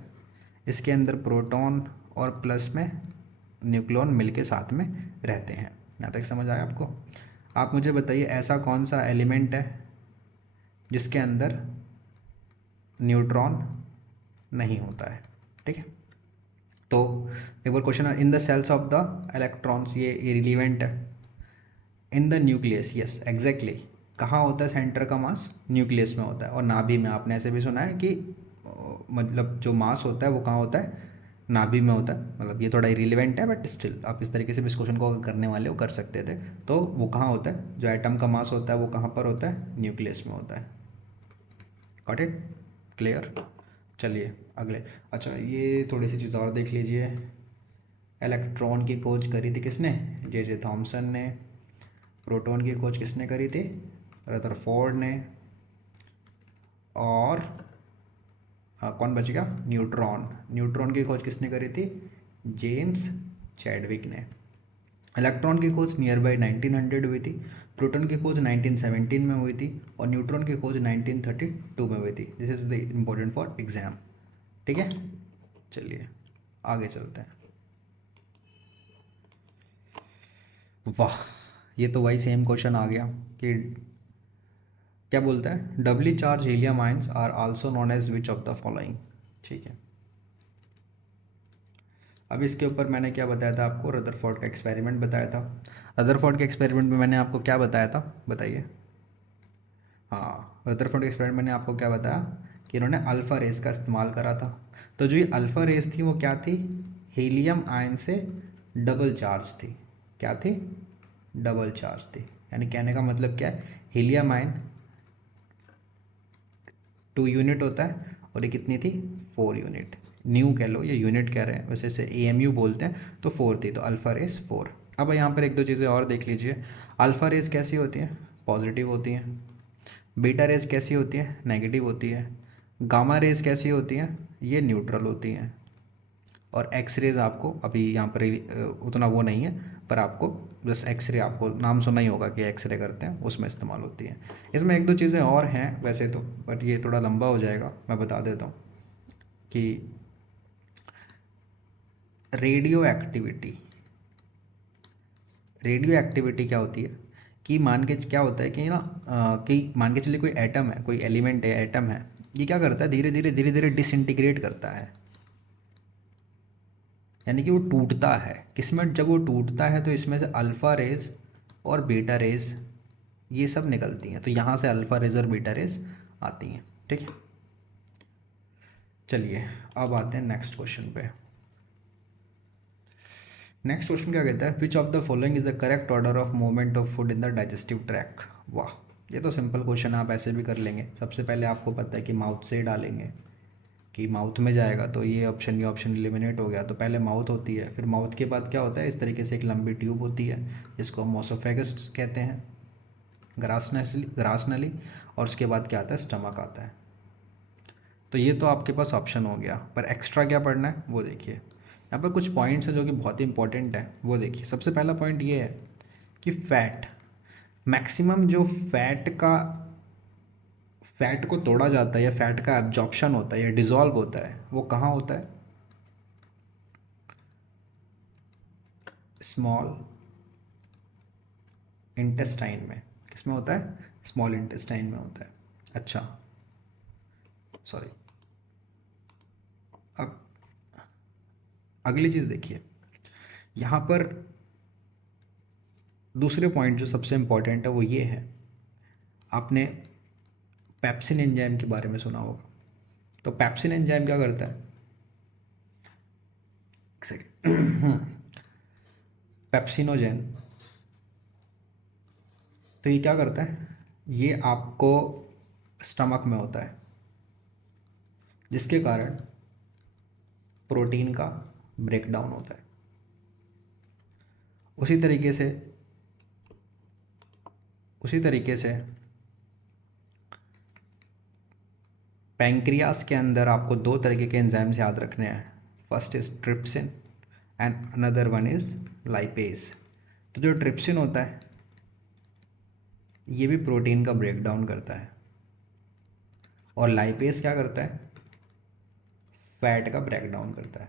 इसके अंदर प्रोटॉन और प्लस में न्यूक्लियॉन मिलके साथ में रहते हैं। यहाँ तक समझ आया आपको। आप मुझे बताइए ऐसा कौन सा एलिमेंट है जिसके अंदर न्यूट्रॉन नहीं होता है। ठीक है, तो एक बार question, in the shells of the electrons, ये इरिलीवेंट है। In the nucleus, yes exactly, कहाँ होता है सेंटर का मास, न्यूक्लियस में होता है। और नाभि में, आपने ऐसे भी सुना है कि मतलब जो मास होता है वो कहाँ होता है, नाभि में होता है। मतलब ये थोड़ा इरिलीवेंट है बट स्टिल आप इस तरीके से भी इस क्वेश्चन को अगर करने वाले हो कर सकते थे। तो वो कहाँ होता है, जो एटम का मास होता है वो कहाँ पर होता है, न्यूक्लियस में होता है। Got it, clear. चलिए अगले। अच्छा ये थोड़ी सी चीज़ और देख लीजिए। इलेक्ट्रॉन की खोज करी थी किसने, जे थॉमसन ने। प्रोटॉन की खोज किसने करी थी, रदरफोर्ड ने। और कौन बच गया, न्यूट्रॉन। न्यूट्रॉन की खोज किसने करी थी, जेम्स चैडविक ने। इलेक्ट्रॉन की खोज नियर बाई 1900 हुई थी। प्रोटॉन की खोज 1917 में हुई थी। और न्यूट्रॉन की खोज 1932 में हुई थी। This is the important for exam. ठीक है, चलिए आगे चलते हैं। वाह, ये तो वही सेम क्वेश्चन आ गया कि क्या बोलता है, doubly charged helium ions are also known as which of the following. ठीक है, अब इसके ऊपर मैंने क्या बताया था आपको, रदरफोर्ड का एक्सपेरिमेंट बताया था। रदरफोर्ड के एक्सपेरिमेंट में मैंने आपको क्या बताया था, बताइए। हाँ, रदरफोर्ड के एक्सपेरिमेंट मैंने आपको क्या बताया कि इन्होंने अल्फ़ा रेस का इस्तेमाल करा था। तो जो ये अल्फ़ा रेस थी वो क्या थी, हीलियम आयन से डबल चार्ज थी। क्या थी, डबल चार्ज थी। यानी कहने का मतलब क्या है, हीलियम आयन 2 यूनिट होता है और ये कितनी थी, 4 यूनिट। न्यू कह लो, ये यूनिट कह रहे हैं, वैसे से AMU बोलते हैं। तो 4 थी, तो अल्फ़ा रेस 4। अब यहाँ पर एक दो चीज़ें और देख लीजिए। अल्फ़ा रेस कैसी होती हैं, पॉजिटिव होती हैं। बीटा रेस कैसी होती है, नेगेटिव होती है। गामा रेस कैसी होती हैं, ये न्यूट्रल होती हैं। और एक्स रेज आपको अभी यहाँ पर उतना वो नहीं है, पर आपको बस एक्स रे, आपको नाम सुना ही होगा कि एक्स रे करते हैं, उसमें इस्तेमाल होती है। इसमें एक दो चीज़ें और हैं वैसे तो, बट ये थोड़ा लंबा हो जाएगा, मैं बता देता हूँ कि रेडियो एक्टिविटी। रेडियो एक्टिविटी क्या होती है कि मान के क्या होता है कि ना कि मान के चलिए कोई एटम है, कोई एलिमेंट है, एटम है, ये क्या करता है, धीरे धीरे डिसइंटीग्रेट करता है। यानी कि वो टूटता है, किसमें, जब वो टूटता है तो इसमें से अल्फ़ा रेज और बीटा रेज ये सब निकलती हैं। तो यहाँ से अल्फ़ा रेज और बीटा रेज आती हैं। ठीक है, चलिए अब आते हैं नेक्स्ट क्वेश्चन पे। नेक्स्ट क्वेश्चन क्या कहता है, विच of the following is the correct order of movement of food in the digestive track. वाह, ये तो सिंपल क्वेश्चन है, आप ऐसे भी कर लेंगे। सबसे पहले आपको पता है कि माउथ से ही डालेंगे, कि माउथ में जाएगा, तो ये ऑप्शन एलिमिनेट हो गया। तो पहले माउथ होती है, फिर माउथ के बाद क्या होता है, इस तरीके से एक लंबी ट्यूब होती है जिसको हम ओसोफेगस कहते हैं, ग्रास नली। और उसके बाद क्या आता है, स्टमक आता है। तो ये तो आपके पास ऑप्शन हो गया, पर एक्स्ट्रा क्या पढ़ना है वो देखिए। यहाँ पर कुछ पॉइंट्स हैं जो कि बहुत ही इंपॉर्टेंट है, वो देखिए। सबसे पहला पॉइंट ये है कि फैट, मैक्सिमम जो फैट को तोड़ा जाता है या फैट का एब्जॉर्प्शन होता है या डिज़ोल्व होता है वो कहाँ होता है, स्मॉल इंटेस्टाइन में, किस में होता है? स्मॉल इंटेस्टाइन में होता है। अच्छा, सॉरी। अब अगली चीज़ देखिए, यहाँ पर दूसरे पॉइंट जो सबसे इम्पॉर्टेंट है वो ये है, आपने पेप्सिन एंजाइम के बारे में सुना होगा। तो पेप्सिन एंजाइम क्या करता है? एक सेकेंड। पेप्सिनोजेन, तो ये क्या करता है? ये आपको स्टमक में होता है, जिसके कारण प्रोटीन का ब्रेकडाउन होता है। उसी तरीके से पैंक्रियास के अंदर आपको दो तरीके के एंजाइम्स याद रखने हैं। First is trypsin and another one is lipase. तो जो ट्रिप्सिन होता है ये भी प्रोटीन का ब्रेकडाउन करता है, और लाइपेज क्या करता है? फैट का ब्रेकडाउन करता है।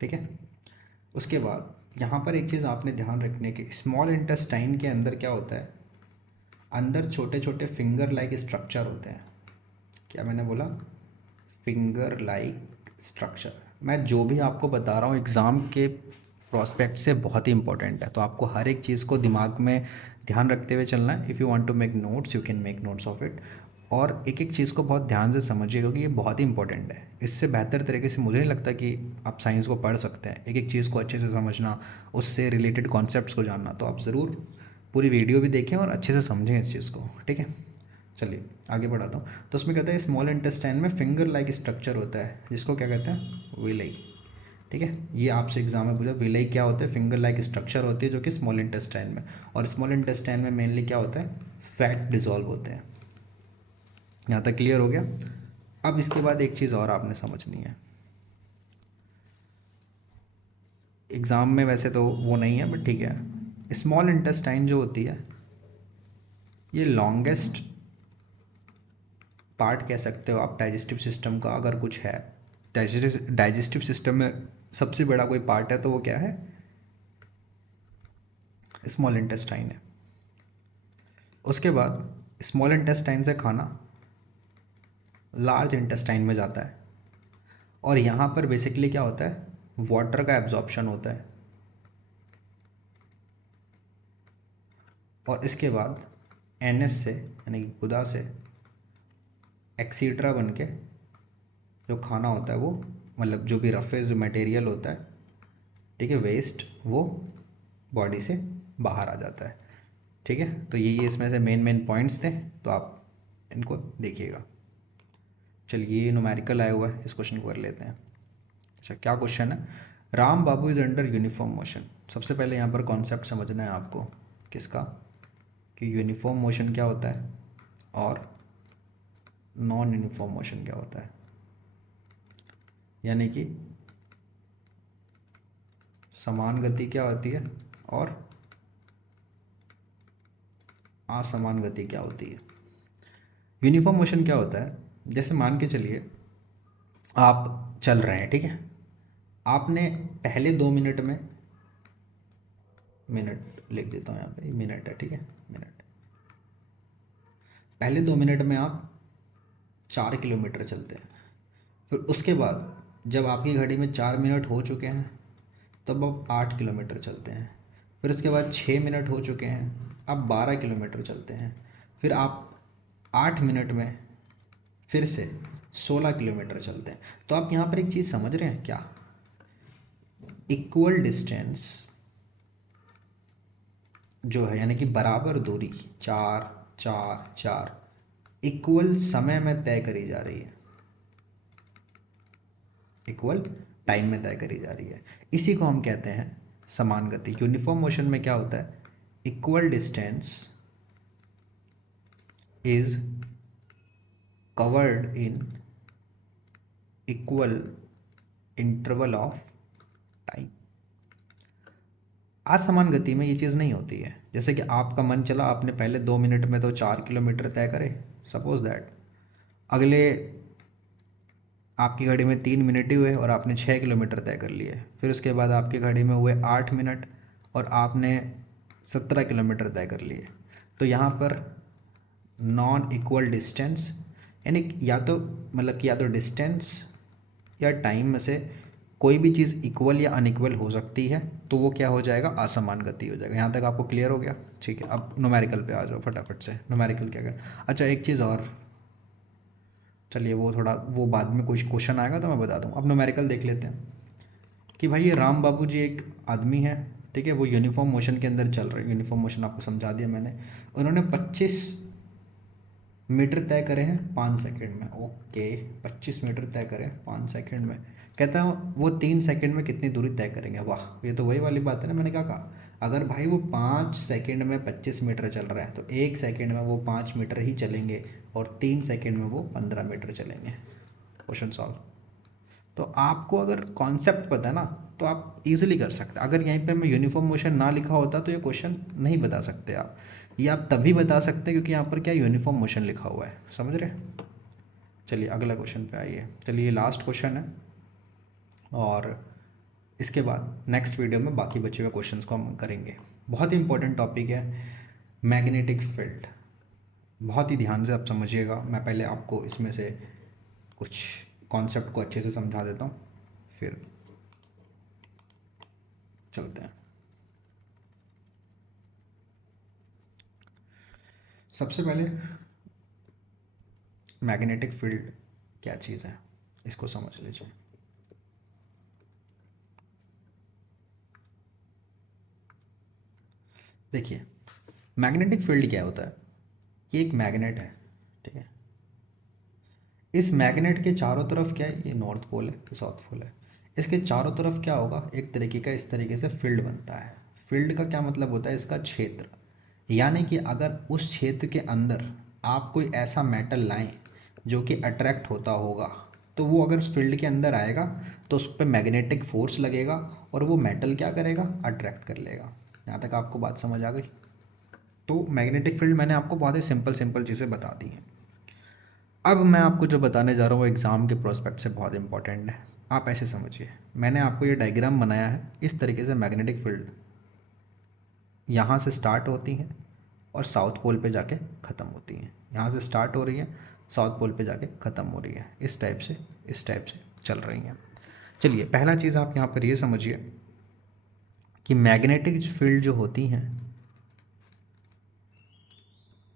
ठीक है। उसके बाद यहाँ पर एक चीज़ आपने ध्यान रखने की, स्मॉल इंटेस्टाइन के अंदर क्या होता है? अंदर छोटे छोटे फिंगर लाइक स्ट्रक्चर होते हैं। क्या मैंने बोला? Finger like structure. मैं जो भी आपको बता रहा हूँ एग्ज़ाम के प्रोस्पेक्ट से बहुत ही इंपॉर्टेंट है, तो आपको हर एक चीज़ को दिमाग में ध्यान रखते हुए चलना है। If you want to make notes you can make notes of it, और एक एक चीज़ को बहुत ध्यान से समझिए, क्योंकि ये बहुत ही इंपॉर्टेंट है। इससे बेहतर तरीके से मुझे नहीं लगता कि आप साइंस को पढ़ सकते हैं। एक एक चीज़ को अच्छे से समझना, उससे रिलेटेड कॉन्सेप्ट्स को जानना, तो आप ज़रूर पूरी वीडियो भी देखें और अच्छे से समझें इस चीज़ को। ठीक है, चलिए आगे बढ़ाता हूँ। तो उसमें कहता है स्मॉल इंटेस्टाइन में फिंगर लाइक स्ट्रक्चर होता है, जिसको क्या कहते हैं? विलाई। ठीक है, ये आपसे एग्जाम में पूछा विलाई क्या होता है? फिंगर लाइक स्ट्रक्चर होती है जो कि स्मॉल इंटेस्टाइन में, और स्मॉल इंटेस्टाइन में मेनली क्या होता है? फैट डिजॉल्व होते हैं। यहाँ तक क्लियर हो गया? अब इसके बाद एक चीज़ और आपने समझनी है, एग्ज़ाम में वैसे तो वो नहीं है बट ठीक है। स्मॉल इंटेस्टाइन जो होती है ये लॉन्गेस्ट पार्ट कह सकते हो आप डाइजेस्टिव सिस्टम का, अगर कुछ है डाइजेस्टिव सिस्टम में सबसे बड़ा कोई पार्ट है तो वो क्या है? स्मॉल इंटेस्टाइन है। उसके बाद स्मॉल इंटेस्टाइन से खाना लार्ज इंटेस्टाइन में जाता है, और यहाँ पर बेसिकली क्या होता है? वाटर का एब्जॉर्प्शन होता है, और इसके बाद एनएस से यानी कि गुदा से एक्सीट्रा बन के जो खाना होता है वो, मतलब जो भी रफेज मटेरियल होता है, ठीक है, वेस्ट, वो बॉडी से बाहर आ जाता है। ठीक है, तो ये इसमें से मेन मेन पॉइंट्स थे, तो आप इनको देखिएगा। चलिए ये न्यूमेरिकल आया हुआ है, इस क्वेश्चन को कर लेते हैं। अच्छा, क्या क्वेश्चन है? राम बाबू इज़ अंडर यूनिफॉर्म मोशन। सबसे पहले यहाँ पर कॉन्सेप्ट समझना है आपको, किसका? कि यूनिफॉर्म मोशन क्या होता है और नॉन यूनिफॉर्म मोशन क्या होता है। यानी कि समान गति क्या होती है और असमान गति क्या होती है। यूनिफॉर्म मोशन क्या होता है? जैसे मान के चलिए आप चल रहे हैं, ठीक है, आपने पहले 2 मिनट में, मिनट लिख देता हूँ यहाँ पे, मिनट है, ठीक है, मिनट, पहले 2 मिनट में आप 4 किलोमीटर चलते हैं। फिर उसके बाद जब आपकी घड़ी में 4 मिनट हो चुके हैं तब आप 8 किलोमीटर चलते हैं। फिर उसके बाद 6 मिनट हो चुके हैं, अब 12 किलोमीटर चलते हैं। फिर आप 8 मिनट में फिर से 16 किलोमीटर चलते हैं। तो आप यहाँ पर एक चीज़ समझ रहे हैं क्या? इक्वल डिस्टेंस जो है, यानी कि बराबर दूरी, 4 4 4, इक्वल समय में तय करी जा रही है, इक्वल टाइम में तय करी जा रही है। इसी को हम कहते हैं समान गति। यूनिफॉर्म मोशन में क्या होता है? Equal distance is covered in equal interval of time. असमान गति में ये चीज़ नहीं होती है। जैसे कि आपका मन चला, आपने पहले 2 मिनट में तो 4 किलोमीटर तय करे, सपोज दैट, अगले आपकी घड़ी में 3 मिनट ही हुए और आपने 6 किलोमीटर तय कर लिए। फिर उसके बाद आपकी घड़ी में हुए 8 मिनट और आपने 17 किलोमीटर तय कर लिए। तो यहाँ पर नॉन इक्वल डिस्टेंस, यानी या तो मतलब कि या तो डिस्टेंस या टाइम में से कोई भी चीज़ इक्वल या अनइक्वल हो सकती है, तो वो क्या हो जाएगा, असमान गति हो जाएगा। यहाँ तक आपको क्लियर हो गया? ठीक है, अब न्यूमेरिकल पे आ जाओ फटाफट से। न्यूमेरिकल क्या कर, अच्छा एक चीज़ और, चलिए वो थोड़ा वो बाद में कुछ क्वेश्चन आएगा तो मैं बता दूँ। अब न्यूमेरिकल देख लेते हैं कि भाई ये राम बाबू जी एक आदमी है, ठीक है, वो यूनिफॉर्म मोशन के अंदर चल रहे हैं। यूनिफॉर्म मोशन आपको समझा दिया मैंने। उन्होंने 25 मीटर तय करे हैं 5 सेकंड में। ओके, 25 मीटर तय करें 5 सेकंड में। कहता है वो 3 सेकंड में कितनी दूरी तय करेंगे। वाह, ये तो वही वाली बात है ना, मैंने क्या कहा, अगर भाई वो 5 सेकंड में 25 मीटर चल रहा है तो 1 सेकंड में वो 5 मीटर ही चलेंगे और 3 सेकंड में वो 15 मीटर चलेंगे। Question solve. तो आपको अगर कॉन्सेप्ट पता है ना तो आप इजीली कर सकते हैं। अगर यहीं पे मैं यूनिफॉर्म मोशन ना लिखा होता तो ये क्वेश्चन नहीं बता सकते आप। ये आप तभी बता सकते हैं क्योंकि यहाँ पर क्या यूनिफॉर्म मोशन लिखा हुआ है, समझ रहे? चलिए अगला क्वेश्चन पे आइए। चलिए लास्ट क्वेश्चन है और इसके बाद नेक्स्ट वीडियो में बाकी बचे हुए क्वेश्चंस को हम करेंगे। बहुत ही इंपॉर्टेंट टॉपिक है मैग्नेटिक फील्ड। बहुत ही ध्यान से आप समझिएगा। मैं पहले आपको इसमें से कुछ कॉन्सेप्ट को अच्छे से समझा देता हूँ, फिर चलते हैं। सबसे पहले मैग्नेटिक फील्ड क्या चीज़ है इसको समझ लीजिए। देखिए मैग्नेटिक फील्ड क्या होता है, ये एक मैग्नेट है, ठीक है। इस मैग्नेट के चारों तरफ क्या है, ये नॉर्थ पोल है, ये साउथ पोल है। इसके चारों तरफ क्या होगा, एक तरीके का इस तरीके से फील्ड बनता है। फील्ड का क्या मतलब होता है, इसका क्षेत्र। यानी कि अगर उस क्षेत्र के अंदर आप कोई ऐसा मेटल लाएं जो कि अट्रैक्ट होता होगा, तो वो अगर उस फील्ड के अंदर आएगा तो उस पर मैग्नेटिक फोर्स लगेगा और वो मेटल क्या करेगा, अट्रैक्ट कर लेगा। यहाँ तक आपको बात समझ आ गई? तो मैग्नेटिक फील्ड मैंने आपको बहुत ही सिंपल सिंपल चीज़ें बता दी हैं। अब मैं आपको जो बताने जा रहा हूँ वो एग्ज़ाम के प्रोस्पेक्ट से बहुत इंपॉर्टेंट है। आप ऐसे समझिए, मैंने आपको ये डायग्राम बनाया है इस तरीके से। मैग्नेटिक फील्ड यहाँ से स्टार्ट होती हैं और साउथ पोल पे जाके ख़त्म होती हैं। यहाँ से स्टार्ट हो रही है, साउथ पोल पे जाके ख़त्म हो रही है। इस टाइप से चल रही हैं। चलिए पहला चीज़ आप यहाँ पर ये समझिए कि मैग्नेटिक फील्ड जो होती हैं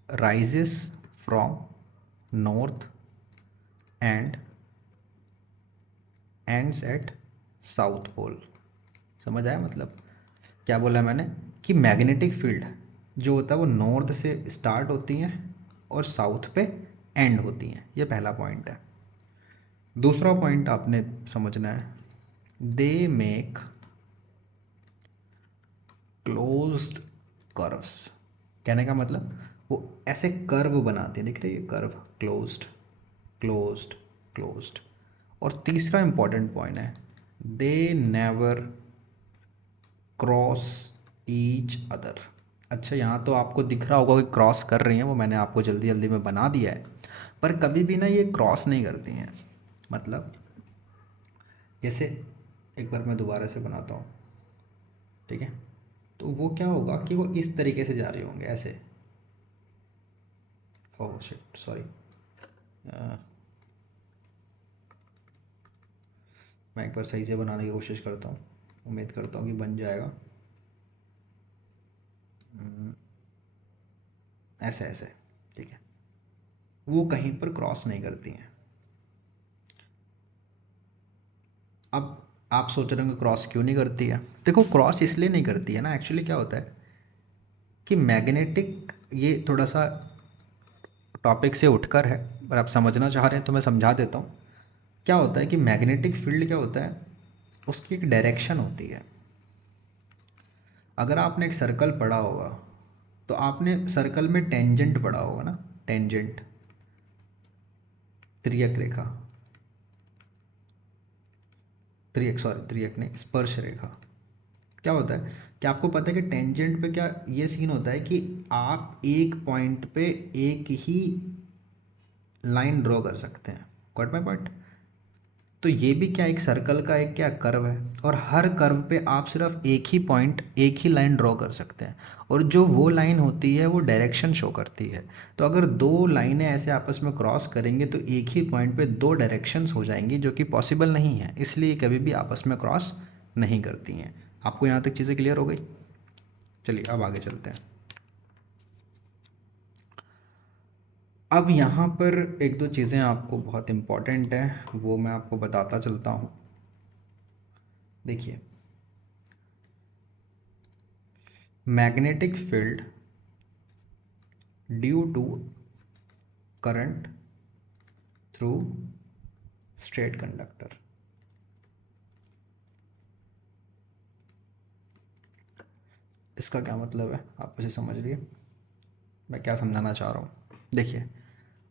rises from north and ends at south pole. समझ आया? मतलब क्या बोला मैंने कि मैग्नेटिक फील्ड जो होता है वो नॉर्थ से स्टार्ट होती हैं और साउथ पे एंड होती हैं। ये पहला पॉइंट है। दूसरा पॉइंट आपने समझना है, दे मेक क्लोज्ड कर्व्स। कहने का मतलब वो ऐसे कर्व बनाते हैं, दिख रही है कर्व, क्लोज्ड क्लोज्ड क्लोज्ड। और तीसरा इंपॉर्टेंट पॉइंट है, they never cross each other. अच्छा यहाँ तो आपको दिख रहा होगा कि क्रॉस कर रही हैं, वो मैंने आपको जल्दी जल्दी में बना दिया है, पर कभी भी ना ये क्रॉस नहीं करती हैं। मतलब जैसे एक बार मैं दोबारा से बनाता हूँ, ठीक है, तो वो क्या होगा कि वो इस तरीके से जा रहे होंगे ऐसे। ओह शिट, सॉरी, मैं एक बार सही से बनाने की कोशिश करता हूँ, उम्मीद करता हूँ कि बन जाएगा। ऐसे ऐसे, ठीक है, वो कहीं पर क्रॉस नहीं करती हैं। अब आप सोच रहे होंगे क्रॉस क्यों नहीं करती है। देखो क्रॉस इसलिए नहीं करती है ना, एक्चुअली क्या होता है कि मैग्नेटिक, ये थोड़ा सा टॉपिक से उठकर है, पर आप समझना चाह रहे हैं तो मैं समझा देता हूँ। क्या होता है कि मैग्नेटिक फील्ड क्या होता है, उसकी एक डायरेक्शन होती है। अगर आपने एक सर्कल पढ़ा होगा तो आपने सर्कल में टेंजेंट पढ़ा होगा ना, टेंजेंट, त्रियक रेखा, त्रियक, सॉरी त्रियक नहीं, स्पर्श रेखा। क्या होता है कि आपको पता है कि टेंजेंट पे क्या ये सीन होता है कि आप एक पॉइंट पे एक ही लाइन ड्रॉ कर सकते हैं। Got my point? तो ये भी क्या एक सर्कल का एक क्या कर्व है, और हर कर्व पे आप सिर्फ एक ही पॉइंट, एक ही लाइन ड्रॉ कर सकते हैं, और जो वो लाइन होती है वो डायरेक्शन शो करती है। तो अगर दो लाइनें ऐसे आपस में क्रॉस करेंगे तो एक ही पॉइंट पे दो डायरेक्शंस हो जाएंगी, जो कि पॉसिबल नहीं है, इसलिए कभी भी आपस में क्रॉस नहीं करती हैं। आपको यहाँ तक चीज़ें क्लियर हो गई? चलिए अब आगे चलते हैं। अब यहाँ पर एक दो चीज़ें आपको बहुत इम्पॉर्टेंट हैं, वो मैं आपको बताता चलता हूँ। देखिए, magnetic field due to current through straight conductor, इसका क्या मतलब है आप इसे समझ लिए मैं क्या समझाना चाह रहा हूँ। देखिए,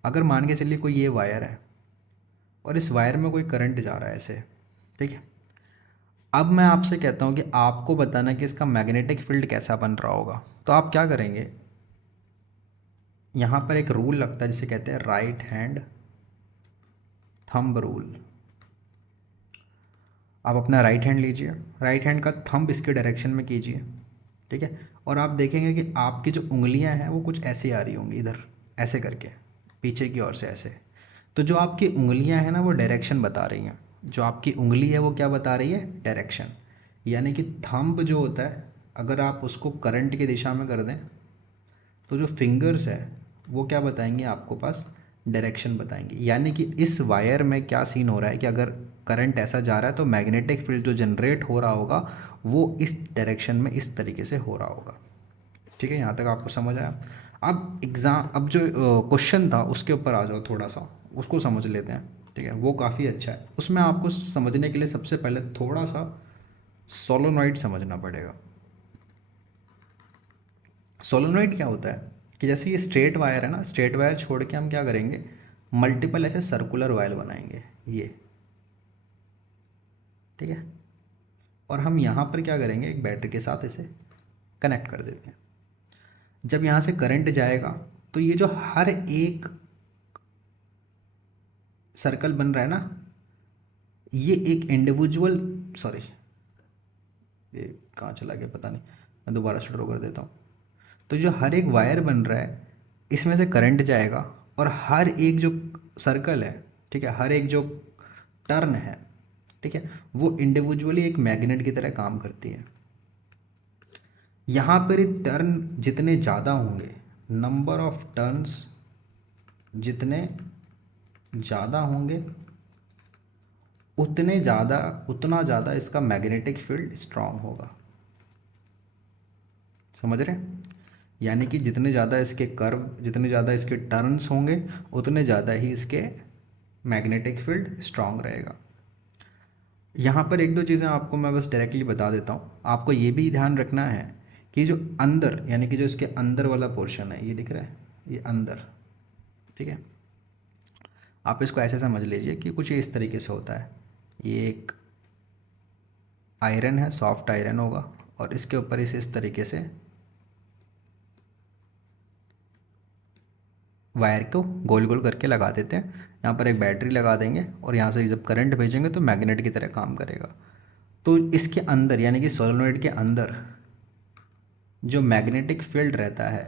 अगर मान के चलिए कोई ये वायर है और इस वायर में कोई करंट जा रहा है ऐसे, ठीक है। अब मैं आपसे कहता हूँ कि आपको बताना कि इसका मैग्नेटिक फील्ड कैसा बन रहा होगा, तो आप क्या करेंगे, यहाँ पर एक रूल लगता है जिसे कहते हैं राइट हैंड थंब रूल। आप अपना राइट हैंड लीजिए, राइट हैंड का थंब इसके डायरेक्शन में कीजिए, ठीक है। और आप देखेंगे कि आपकी जो उंगलियां हैं वो कुछ ऐसे आ रही होंगी, इधर ऐसे करके पीछे की ओर से ऐसे। तो जो आपकी उंगलियां हैं ना वो डायरेक्शन बता रही हैं, जो आपकी उंगली है वो क्या बता रही है, डायरेक्शन। यानी कि थंब जो होता है, अगर आप उसको करंट की दिशा में कर दें तो जो फिंगर्स है वो क्या बताएंगे आपको पास, डायरेक्शन बताएंगे। यानी कि इस वायर में क्या सीन हो रहा है कि अगर करंट ऐसा जा रहा है तो मैग्नेटिक फील्ड जो जनरेट हो रहा होगा वो इस डायरेक्शन में इस तरीके से हो रहा होगा। ठीक है, यहाँ तक आपको समझ आया। अब जो क्वेश्चन था उसके ऊपर आ जाओ, थोड़ा सा उसको समझ लेते हैं, ठीक है। वो काफ़ी अच्छा है, उसमें आपको समझने के लिए सबसे पहले थोड़ा सा सोलोनॉइड समझना पड़ेगा। सोलोनॉइड क्या होता है कि जैसे ये स्ट्रेट वायर है ना, स्ट्रेट वायर छोड़ के हम क्या करेंगे, मल्टीपल ऐसे सर्कुलर वायर बनाएंगे ये, ठीक है। और हम यहाँ पर क्या करेंगे, एक बैटरी के साथ इसे कनेक्ट कर देते हैं। जब यहाँ से करंट जाएगा तो ये जो हर एक सर्कल बन रहा है ना, ये एक इंडिविजुअल, सॉरी ये कहाँ चला गया पता नहीं, मैं दोबारा से ड्रॉ कर देता हूँ। तो जो हर एक वायर बन रहा है इसमें से करंट जाएगा, और हर एक जो सर्कल है, ठीक है, हर एक जो टर्न है, ठीक है, वो इंडिविजुअली एक मैग्नेट की तरह काम करती है। यहाँ पर टर्न जितने ज़्यादा होंगे, नंबर ऑफ टर्न्स जितने ज़्यादा होंगे उतना ज़्यादा इसका मैग्नेटिक फील्ड स्ट्रांग होगा। समझ रहे हैं? यानी कि जितने ज़्यादा इसके कर्व, जितने ज़्यादा इसके टर्न्स होंगे उतने ज़्यादा ही इसके मैग्नेटिक फील्ड स्ट्रांग रहेगा। यहाँ पर एक दो चीज़ें आपको मैं बस डायरेक्टली बता देता हूँ। आपको ये भी ध्यान रखना है कि जो अंदर, यानी कि जो इसके अंदर वाला पोर्शन है, ये दिख रहा है, ये अंदर, ठीक है। आप इसको ऐसे समझ लीजिए कि कुछ इस तरीके से होता है। ये एक आयरन है, सॉफ्ट आयरन होगा, और इसके ऊपर इस तरीके से वायर को गोल गोल करके लगा देते हैं। यहाँ पर एक बैटरी लगा देंगे और यहाँ से जब करंट भेजेंगे तो मैग्नेट की तरह काम करेगा। तो इसके अंदर, यानी कि सोलेनॉइड के अंदर जो मैग्नेटिक फील्ड रहता है,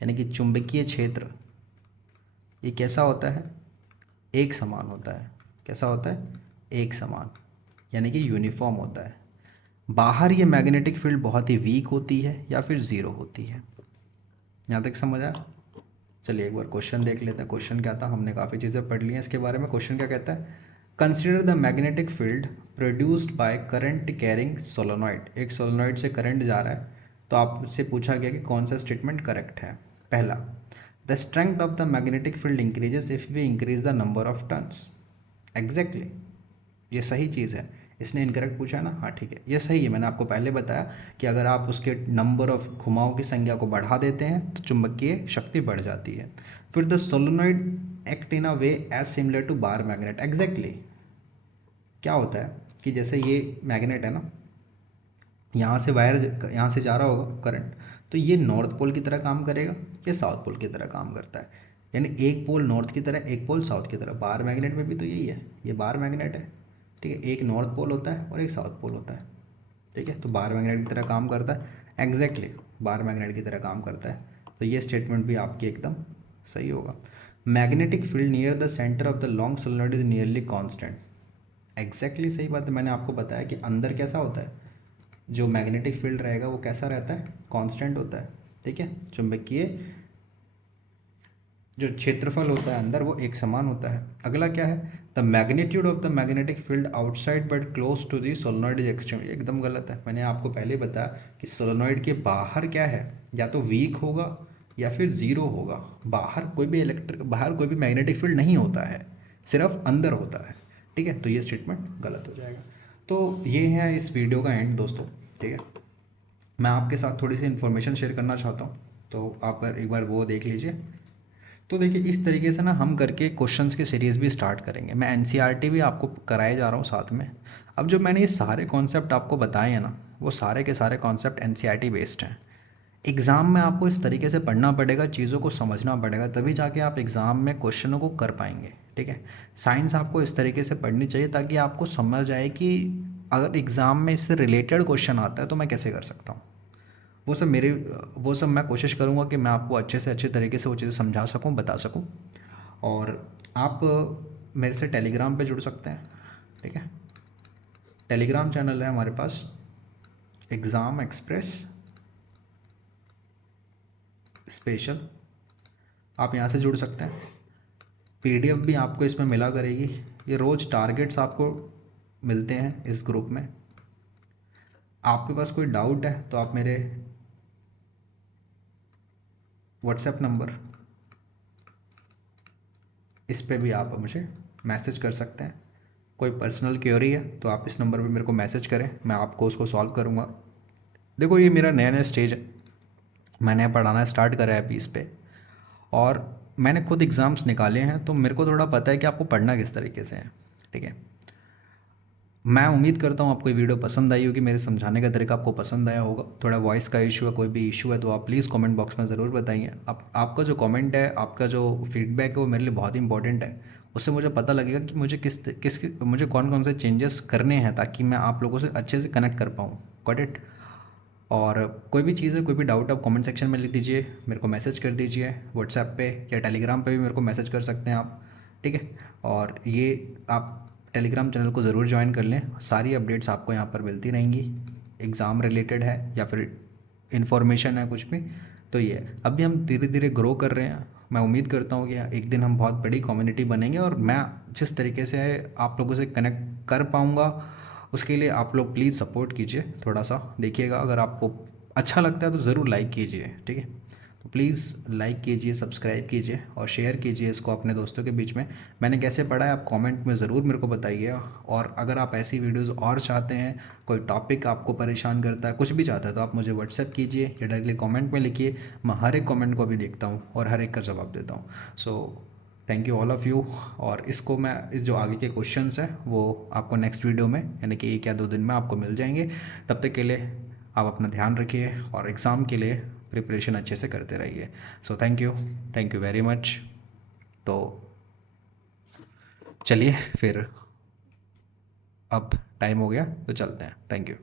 यानी कि चुंबकीय क्षेत्र, ये कैसा होता है, एक समान होता है। कैसा होता है, एक समान, यानी कि यूनिफॉर्म होता है। बाहर ये मैग्नेटिक फील्ड बहुत ही वीक होती है या फिर ज़ीरो होती है। यहाँ तक समझ आया? चलिए एक बार क्वेश्चन देख लेते हैं। क्वेश्चन क्या था, हमने काफ़ी चीज़ें पढ़ ली हैं इसके बारे में। क्वेश्चन क्या कहता है, consider the magnetic field produced by current carrying solenoid. एक सोलोनॉइड से करंट जा रहा है, तो आपसे पूछा गया कि कौन सा स्टेटमेंट करेक्ट है। पहला, the strength of the magnetic field increases if we increase the number of turns. Exactly, ये सही चीज़ है। इसने इनकरेक्ट पूछा है ना, हाँ ठीक है, ये सही है। मैंने आपको पहले बताया कि अगर आप उसके नंबर ऑफ घुमावों की संख्या को बढ़ा देते हैं तो चुंबकीय शक्ति बढ़ जाती है। फिर the solenoid act in a way as similar to bar magnet. Exactly, क्या होता है कि जैसे ये मैग्नेट है ना, यहाँ से वायर, यहाँ से जा रहा होगा करंट, तो ये नॉर्थ पोल की तरह काम करेगा, ये साउथ पोल की तरह काम करता है। यानी एक पोल नॉर्थ की तरह, एक पोल साउथ की तरह। बार मैग्नेट में भी तो यही है, ये बार मैग्नेट है, ठीक है। एक नॉर्थ पोल होता है और एक साउथ पोल होता है, ठीक है। तो बार मैग्नेट की तरह काम करता है, एग्जैक्टली बार मैग्नेट की तरह काम करता है। तो ये स्टेटमेंट भी आपकी एकदम सही होगा। Magnetic field near the centre of the long solenoid is nearly constant. Exactly सही बात है, मैंने आपको बताया कि अंदर कैसा होता है, जो मैग्नेटिक फील्ड रहेगा वो कैसा रहता है, कांस्टेंट होता है, ठीक है। चुंबकीय जो क्षेत्रफल होता है अंदर वो एक समान होता है। अगला क्या है, the magnitude of the magnetic field outside but close to the solenoid is extreme. एकदम गलत है, मैंने आपको पहले बताया कि सोलेनोइड के बाहर क्या है, या तो वीक होगा या फिर ज़ीरो होगा। बाहर कोई भी मैग्नेटिक फील्ड नहीं होता है, सिर्फ अंदर होता है, ठीक है। तो ये स्टेटमेंट गलत हो जाएगा। तो ये है इस वीडियो का एंड दोस्तों, ठीक है। मैं आपके साथ थोड़ी सी इन्फॉर्मेशन शेयर करना चाहता हूँ, तो आप एक बार वो देख लीजिए। तो देखिए इस तरीके से ना हम करके क्वेश्चंस की सीरीज़ भी स्टार्ट करेंगे। मैं एनसीईआरटी भी आपको कराए जा रहा हूँ साथ में। अब जो मैंने ये सारे कॉन्सेप्ट आपको बताए हैं ना, वो सारे के सारे कॉन्सेप्ट एनसीईआरटी बेस्ड हैं। एग्ज़ाम में आपको इस तरीके से पढ़ना पड़ेगा, चीज़ों को समझना पड़ेगा, तभी जाके आप एग्ज़ाम में क्वेश्चनों को कर पाएंगे, ठीक है। साइंस आपको इस तरीके से पढ़नी चाहिए ताकि आपको समझ आए कि अगर एग्ज़ाम में इससे रिलेटेड क्वेश्चन आता है तो मैं कैसे कर सकता हूँ। वो सब मैं कोशिश करूँगा कि मैं आपको अच्छे से अच्छे तरीके से वो चीज़ें समझा सकूँ, बता सकूँ। और आप मेरे से टेलीग्राम पे जुड़ सकते हैं, ठीक है। टेलीग्राम चैनल है हमारे पास, एग्ज़ाम एक्सप्रेस स्पेशल। आप यहाँ से जुड़ सकते हैं। पीडीएफ भी आपको इसमें मिला करेगी। ये रोज़ टारगेट्स आपको मिलते हैं इस ग्रुप में। आपके पास कोई डाउट है तो आप मेरे व्हाट्सएप नंबर, इस पे भी आप मुझे मैसेज कर सकते हैं। कोई पर्सनल क्वेरी है तो आप इस नंबर पे मेरे को मैसेज करें, मैं आपको उसको सॉल्व करूँगा। देखो ये मेरा नया नया स्टेज है, मैंने पढ़ाना स्टार्ट करा है अभी इस पे, और मैंने खुद एग्ज़ाम्स निकाले हैं, तो मेरे को थोड़ा पता है कि आपको पढ़ना किस तरीके से है, ठीक है। मैं उम्मीद करता हूँ आपको ये वीडियो पसंद आई होगी, मेरे समझाने का तरीका आपको पसंद आया होगा। थोड़ा वॉइस का इशू है, कोई भी इशू है तो आप प्लीज़ कमेंट बॉक्स में ज़रूर बताइए। आपका जो कमेंट है, आपका जो फीडबैक है वो मेरे लिए बहुत इंपॉर्टेंट है। उससे मुझे पता लगेगा कि मुझे मुझे कौन कौन से चेंजेस करने हैं ताकि मैं आप लोगों से अच्छे से कनेक्ट कर पाऊँ। Got it. और कोई भी चीज़ है, कोई भी डाउट आप कमेंट सेक्शन में लिख दीजिए, मेरे को मैसेज कर दीजिए व्हाट्सएप पे या टेलीग्राम पे भी मेरे को मैसेज कर सकते हैं आप, ठीक है। और ये आप टेलीग्राम चैनल को ज़रूर ज्वाइन कर लें, सारी अपडेट्स आपको यहाँ पर मिलती रहेंगी। एग्ज़ाम रिलेटेड है या फिर इंफॉर्मेशन है कुछ भी, तो ये अभी हम धीरे धीरे ग्रो कर रहे हैं। मैं उम्मीद करता हूँ कि एक दिन हम बहुत बड़ी कम्युनिटी बनेंगे, और मैं जिस तरीके से आप लोगों से कनेक्ट कर पाऊँगा उसके लिए आप लोग प्लीज़ सपोर्ट कीजिए, थोड़ा सा देखिएगा। अगर आपको अच्छा लगता है तो ज़रूर लाइक कीजिए, ठीक है। तो प्लीज़ लाइक कीजिए, सब्सक्राइब कीजिए और शेयर कीजिए इसको अपने दोस्तों के बीच में। मैंने कैसे पढ़ा है आप कमेंट में ज़रूर मेरे को बताइए। और अगर आप ऐसी वीडियोज़ और चाहते हैं, कोई टॉपिक आपको परेशान करता है, कुछ भी चाहता है, तो आप मुझे व्हाट्सएप कीजिए या डायरेक्टली कमेंट में लिखिए। मैं हर एक कमेंट को भी देखता हूँ और हर एक का जवाब देता हूँ। So thank you all of you. और इसको मैं इस जो आगे के क्वेश्चंस हैं वो आपको नेक्स्ट वीडियो में, यानी कि 1 या 2 दिन में आपको मिल जाएंगे। तब तक के लिए आप अपना ध्यान रखिए और एग्ज़ाम के लिए प्रिपरेशन अच्छे से करते रहिए। So thank you very much. तो चलिए फिर, अब टाइम हो गया तो चलते हैं। Thank you.